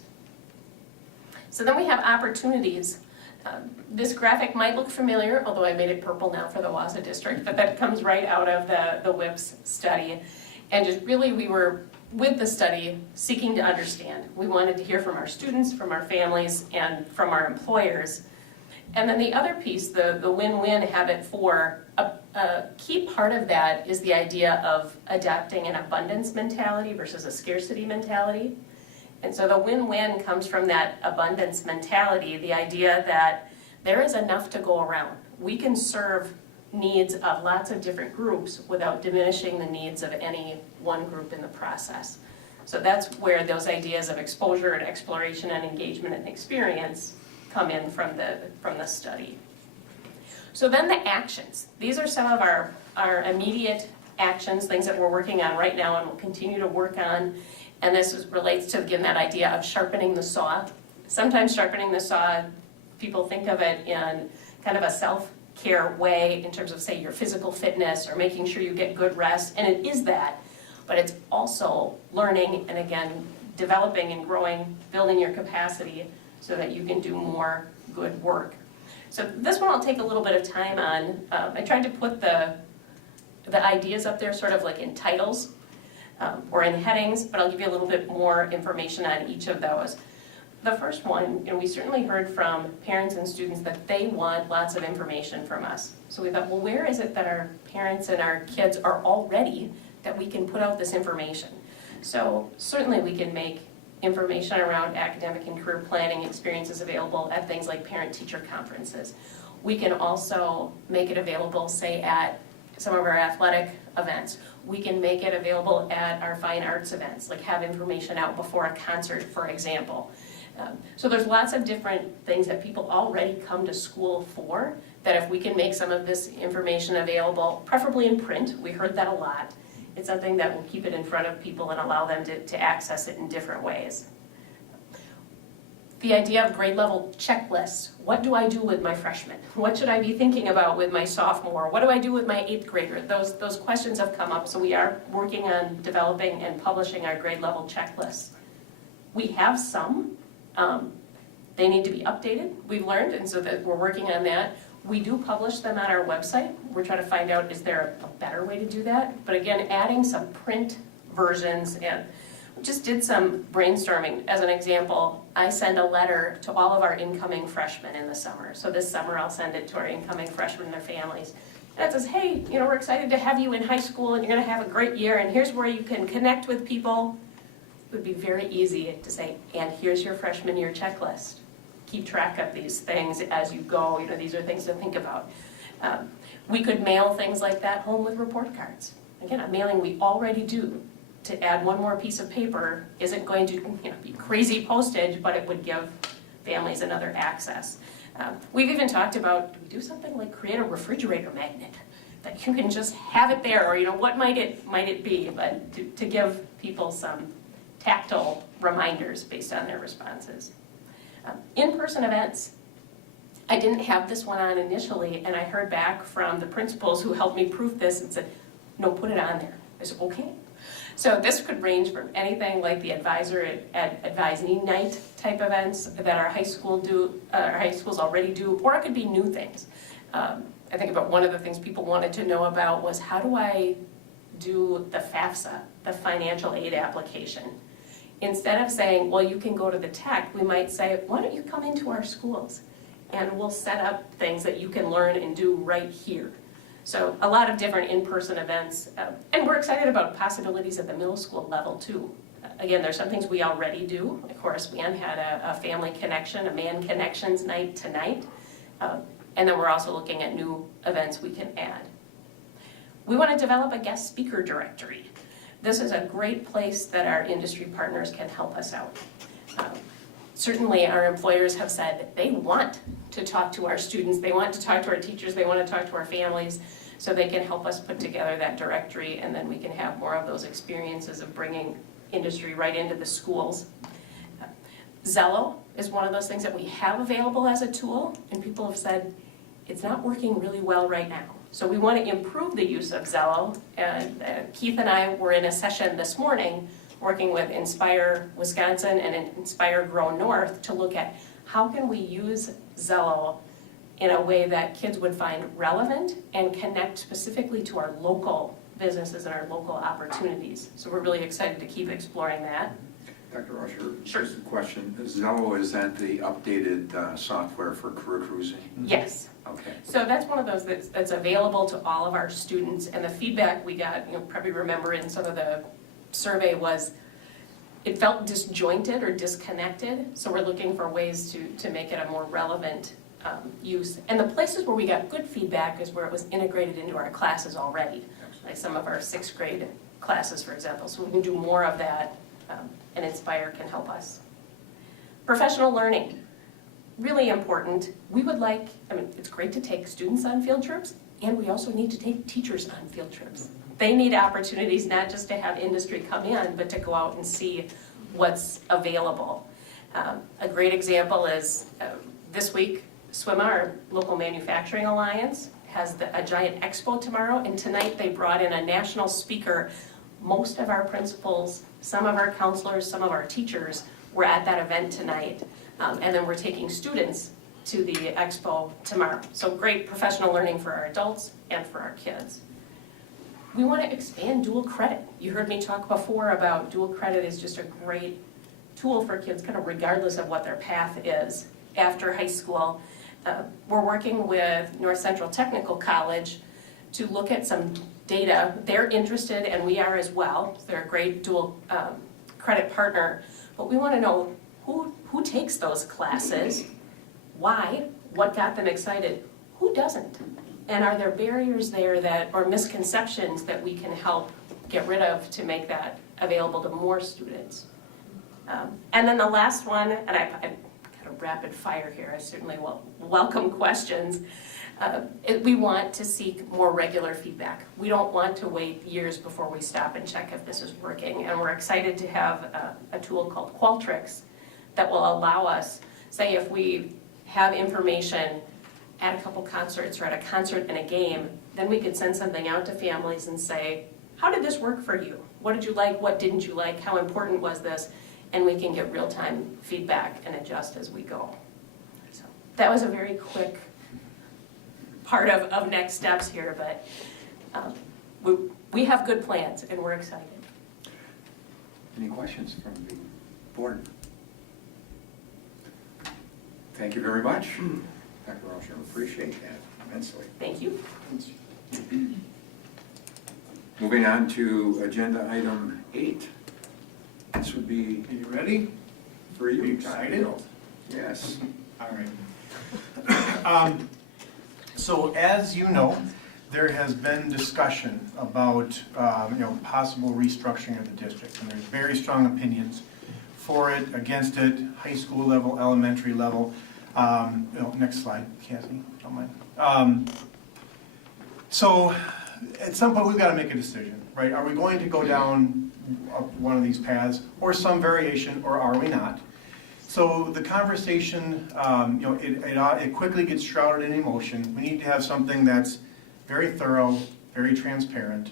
So then we have opportunities. This graphic might look familiar, although I made it purple now for the Wausau district, but that comes right out of the WIPS study. And just really, we were, with the study, seeking to understand. We wanted to hear from our students, from our families, and from our employers. And then the other piece, the win-win habit 4, a key part of that is the idea of adopting an abundance mentality versus a scarcity mentality. And so the win-win comes from that abundance mentality, the idea that there is enough to go around. We can serve needs of lots of different groups without diminishing the needs of any one group in the process. So that's where those ideas of exposure and exploration and engagement and experience come in from the study. So then the actions. These are some of our immediate actions, things that we're working on right now and will continue to work on. And this relates to, again, that idea of sharpening the saw. Sometimes sharpening the saw, people think of it in kind of a self-care way in terms of, say, your physical fitness or making sure you get good rest, and it is that, but it's also learning and, again, developing and growing, building your capacity so that you can do more good work. So this one I'll take a little bit of time on. I tried to put the ideas up there sort of like in titles or in headings, but I'll give you a little bit more information on each of those. The first one, we certainly heard from parents and students that they want lots of information from us. So we thought, well, where is it that our parents and our kids are already that we can put out this information? So certainly we can make information around academic and career planning experiences available at things like parent-teacher conferences. We can also make it available, say, at some of our athletic events. We can make it available at our fine arts events, like have information out before a concert, for example. So there's lots of different things that people already come to school for, that if we can make some of this information available, preferably in print, we heard that a lot, it's something that will keep it in front of people and allow them to access it in different ways. The idea of grade level checklists. What do I do with my freshman? What should I be thinking about with my sophomore? What do I do with my 8th grader? Those questions have come up, so we are working on developing and publishing our grade level checklists. We have some. They need to be updated, we've learned, and so that we're working on that. We do publish them on our website. We're trying to find out, is there a better way to do that? But again, adding some print versions, and we just did some brainstorming. As an example, I send a letter to all of our incoming freshmen in the summer. So this summer I'll send it to our incoming freshmen and their families. And it says, hey, we're excited to have you in high school and you're gonna have a great year and here's where you can connect with people. It would be very easy to say, and here's your freshman year checklist. Keep track of these things as you go. These are things to think about. We could mail things like that home with report cards. Again, a mailing we already do. To add one more piece of paper isn't going to be crazy postage, but it would give families another access. We've even talked about, do we do something like create a refrigerator magnet that you can just have it there, or what might it be, but to give people some tactile reminders based on their responses. In-person events. I didn't have this one on initially, and I heard back from the principals who helped me proof this and said, no, put it on there. I said, okay. So this could range from anything like the advisee night type events that our high schools already do, or it could be new things. I think about one of the things people wanted to know about was, how do I do the FAFSA, the financial aid application? Instead of saying, well, you can go to the tech, we might say, why don't you come into our schools and we'll set up things that you can learn and do right here. So a lot of different in-person events, and we're excited about possibilities at the middle school level too. Again, there's some things we already do. Of course, Van had a family connection, a man connections night tonight, and then we're also looking at new events we can add. We want to develop a guest speaker directory. This is a great place that our industry partners can help us out. Certainly our employers have said they want to talk to our students, they want to talk to our teachers, they want to talk to our families, so they can help us put together that directory, and then we can have more of those experiences of bringing industry right into the schools. Zello is one of those things that we have available as a tool, and people have said, it's not working really well right now. So we want to improve the use of Zello, and Keith and I were in a session this morning working with Inspire Wisconsin and Inspire Grow North to look at how can we use Zello in a way that kids would find relevant and connect specifically to our local businesses and our local opportunities. So we're really excited to keep exploring that. Dr. Rosher, Sure. just a question. Zello, is that the updated software for career cruising? Yes. Okay. So that's one of those that's available to all of our students, and the feedback we got, you'll probably remember in some of the survey was, it felt disjointed or disconnected, so we're looking for ways to make it a more relevant use. And the places where we got good feedback is where it was integrated into our classes already, like some of our 6th grade classes, for example, so we can do more of that, and Inspire can help us. Professional learning. Really important. We would like, I mean, it's great to take students on field trips, and we also need to take teachers on field trips. They need opportunities not just to have industry come in, but to go out and see what's available. A great example is this week, SWIMA, our local manufacturing alliance, has a giant expo tomorrow, and tonight they brought in a national speaker. Most of our principals, some of our counselors, some of our teachers were at that event tonight. And then we're taking students to the expo tomorrow. So great professional learning for our adults and for our kids. We want to expand dual credit. You heard me talk before about dual credit is just a great tool for kids, kind of regardless of what their path is after high school. We're working with North Central Technical College to look at some data. They're interested, and we are as well. They're a great dual credit partner. But we want to know who takes those classes, why, what got them excited, who doesn't? And are there barriers there or misconceptions that we can help get rid of to make that available to more students? And then the last one, and I kind of rapid fire here, I certainly will welcome questions. We want to seek more regular feedback. We don't want to wait years before we stop and check if this is working. And we're excited to have a tool called Qualtrics that will allow us, say if we have information at a couple concerts or at a concert and a game, then we could send something out to families and say, how did this work for you? What did you like? What didn't you like? How important was this? And we can get real-time feedback and adjust as we go. So that was a very quick part of next steps here, but we have good plans and we're excited. Any questions from the board? Thank you very much, Dr. Rosher. Appreciate that immensely. Thank you. Moving on to agenda item 8. This would be Are you ready? for you. Are you excited? Yes. All right. So as you know, there has been discussion about possible restructuring of the district, and there's very strong opinions for it, against it, high school level, elementary level. Next slide, Kathy, don't mind. So at some point we've got to make a decision, right? Are we going to go down one of these paths, or some variation, or are we not? So the conversation, it quickly gets shrouded in emotion. We need to have something that's very thorough, very transparent,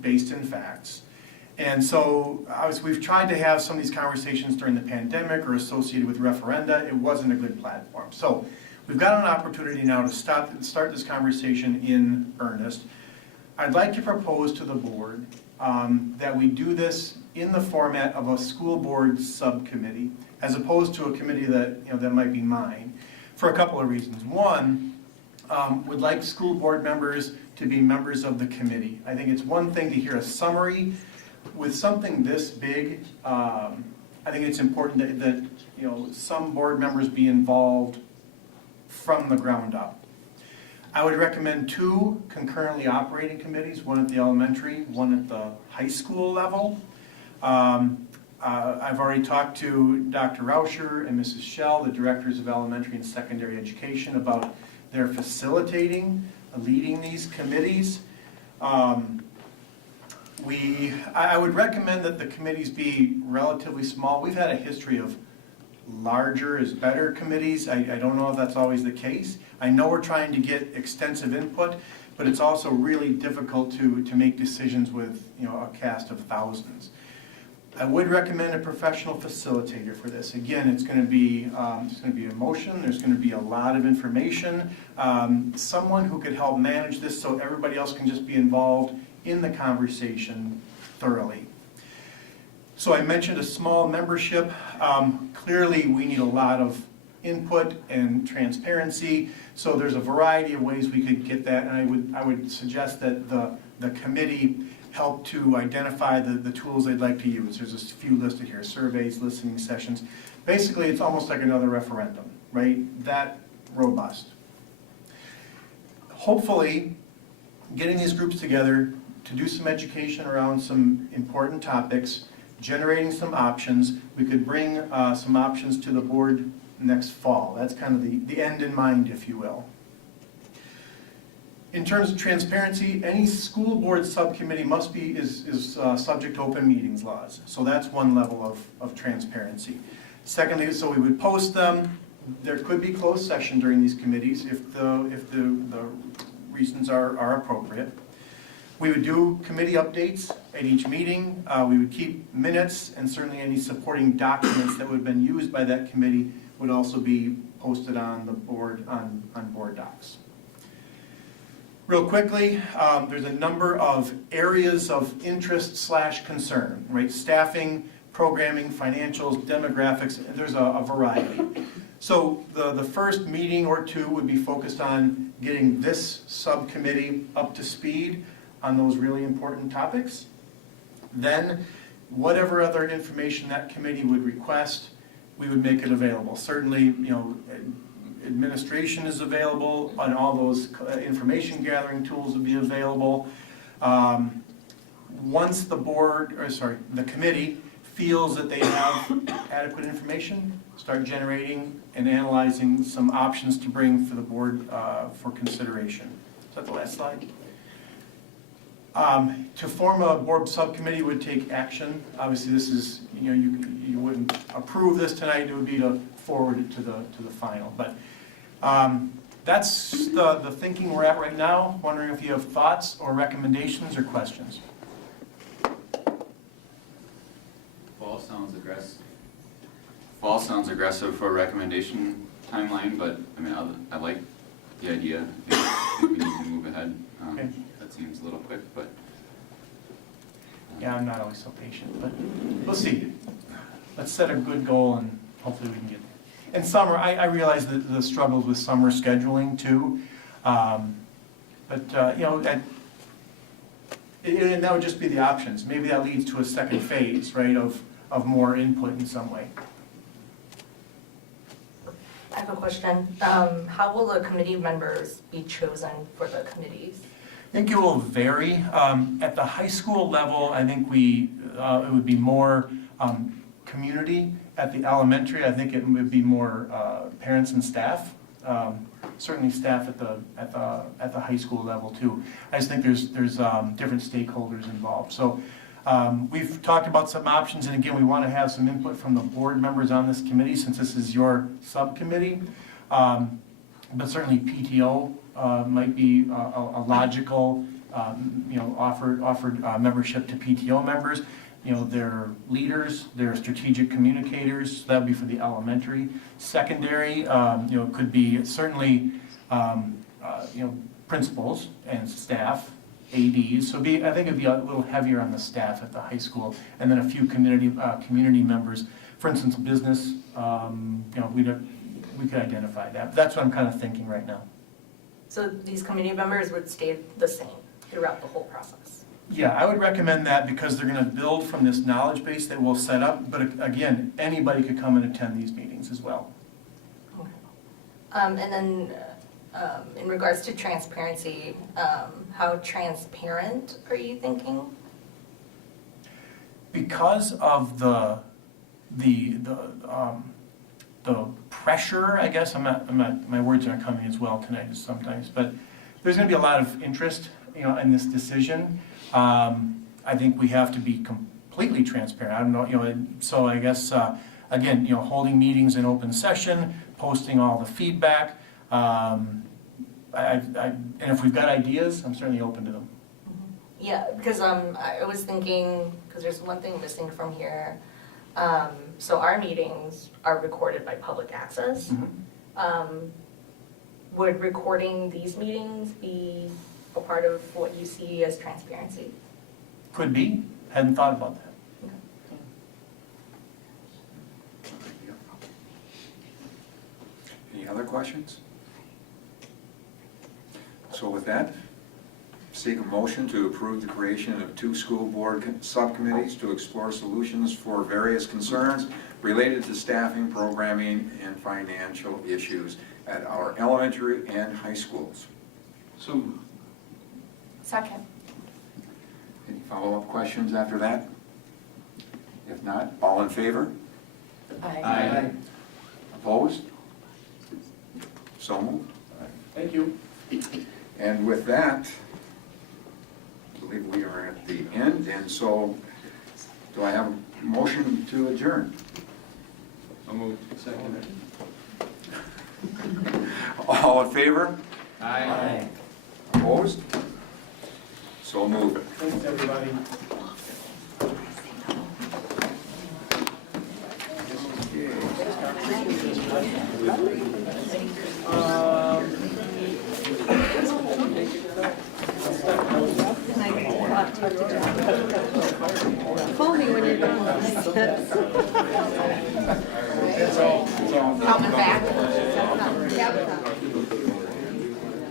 based in facts. And so we've tried to have some of these conversations during the pandemic or associated with referenda. It wasn't a good platform. So we've got an opportunity now to start this conversation in earnest. I'd like to propose to the board that we do this in the format of a school board subcommittee, as opposed to a committee that might be mine, for a couple of reasons. One, would like school board members to be members of the committee. I think it's one thing to hear a summary. With something this big, I think it's important that some board members be involved from the ground up. I would recommend 2 concurrently operating committees, one at the elementary, one at the high school level. I've already talked to Dr. Rauscher and Mrs. Schell, the directors of elementary and secondary education, about their facilitating, leading these committees. I would recommend that the committees be relatively small. We've had a history of larger is better committees. I don't know if that's always the case. I know we're trying to get extensive input, but it's also really difficult to make decisions with, a cast of thousands. I would recommend a professional facilitator for this. Again, it's going to be emotion. There's going to be a lot of information. Someone who could help manage this so everybody else can just be involved in the conversation thoroughly. So I mentioned a small membership. Clearly, we need a lot of input and transparency. So there's a variety of ways we could get that, and I would suggest that the committee help to identify the tools they'd like to use. There's a few listed here: surveys, listening sessions. Basically, it's almost like another referendum, right? That robust. Hopefully, getting these groups together to do some education around some important topics, generating some options. We could bring some options to the board next fall. That's kind of the end in mind, if you will. In terms of transparency, any school board subcommittee is subject to open meetings laws. So that's one level of transparency. Secondly, so we would post them. There could be closed session during these committees if the reasons are appropriate. We would do committee updates at each meeting. We would keep minutes, and certainly any supporting documents that would have been used by that committee would also be posted on the board, on board docs. Real quickly, there's a number of areas of interest / concern, right? Staffing, programming, financials, demographics, there's a variety. So the first meeting or two would be focused on getting this subcommittee up to speed on those really important topics. Then, whatever other information that committee would request, we would make it available. Certainly, administration is available, and all those information gathering tools would be available. Once the committee feels that they have adequate information, start generating and analyzing some options to bring for the board for consideration. Is that the last slide? To form a board subcommittee would take action. Obviously, this is, you wouldn't approve this tonight. It would be to forward it to the final. But that's the thinking we're at right now. Wondering if you have thoughts or recommendations or questions. Fall sounds aggressive for a recommendation timeline, but I mean, I like the idea. I think we need to move ahead. Okay. That seems a little quick, but. Yeah, I'm not always so patient, but we'll see. Let's set a good goal and hopefully we can get there. And summer, I realize the struggles with summer scheduling too. And that would just be the options. Maybe that leads to a second phase, right, of more input in some way. I have a question. How will the committee members be chosen for the committees? I think it will vary. At the high school level, I think it would be more community. At the elementary, I think it would be more parents and staff. Certainly staff at the high school level too. I just think there's different stakeholders involved. So we've talked about some options, and again, we want to have some input from the board members on this committee since this is your subcommittee. But certainly PTO might be a logical, offered membership to PTO members. They're leaders, they're strategic communicators. That would be for the elementary. Secondary, could be certainly, principals and staff, ADs. So I think it'd be a little heavier on the staff at the high school, and then a few community members. For instance, business. We could identify that. That's what I'm kind of thinking right now. So these committee members would stay the same throughout the whole process? Yeah, I would recommend that because they're going to build from this knowledge base that we'll set up. But again, anybody could come and attend these meetings as well. Okay. And then in regards to transparency, how transparent are you thinking? Because of the the pressure, I guess, my words aren't coming as well tonight as sometimes, but there's gonna be a lot of interest, in this decision. I think we have to be completely transparent. I don't know, so I guess, again, holding meetings in open session, posting all the feedback. And if we've got ideas, I'm certainly open to them. Yeah, because I was thinking, because there's one thing missing from here. So our meetings are recorded by public access. Would recording these meetings be a part of what you see as transparency? Could be, hadn't thought about that. Any other questions? So with that, seek a motion to approve the creation of 2 school board subcommittees to explore solutions for various concerns related to staffing, programming, and financial issues at our elementary and high schools. So, Second. Any follow-up questions after that? If not, all in favor? Aye. Opposed? So moved. Thank you. And with that, I believe we are at the end, and so do I have a motion to adjourn? I'll move. Second. All in favor? Aye. Opposed? So moved. Thanks, everybody. Call me when you're done. Coming back.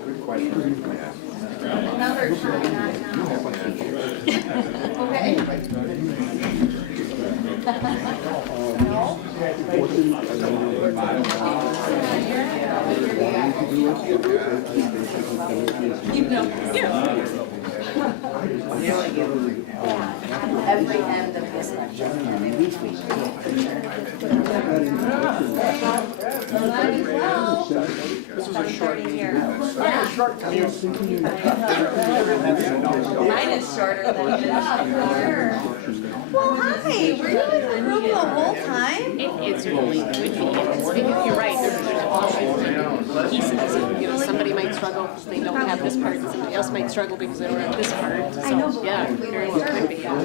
Good question. Another time. Every end of this lecture. This was a short meeting. Mine is shorter than yours. Well, hi, were you in the room the whole time? It's really good. You're right, there's all pieces. Somebody might struggle because they don't have this part, and somebody else might struggle because they don't have this part. So, I know. yeah, very much could be, yeah.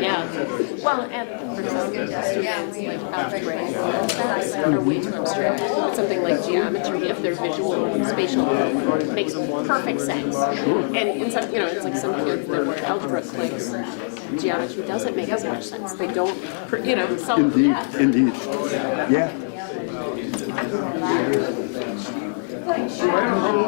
Yeah, well, and for some students, like algebra, are way too abstract. But something like geometry, if they're visual and spatial, makes perfect sense. And in some, it's like some kids that where algebra clicks, geometry doesn't make as much sense. They don't, so, yeah. Indeed. Yeah.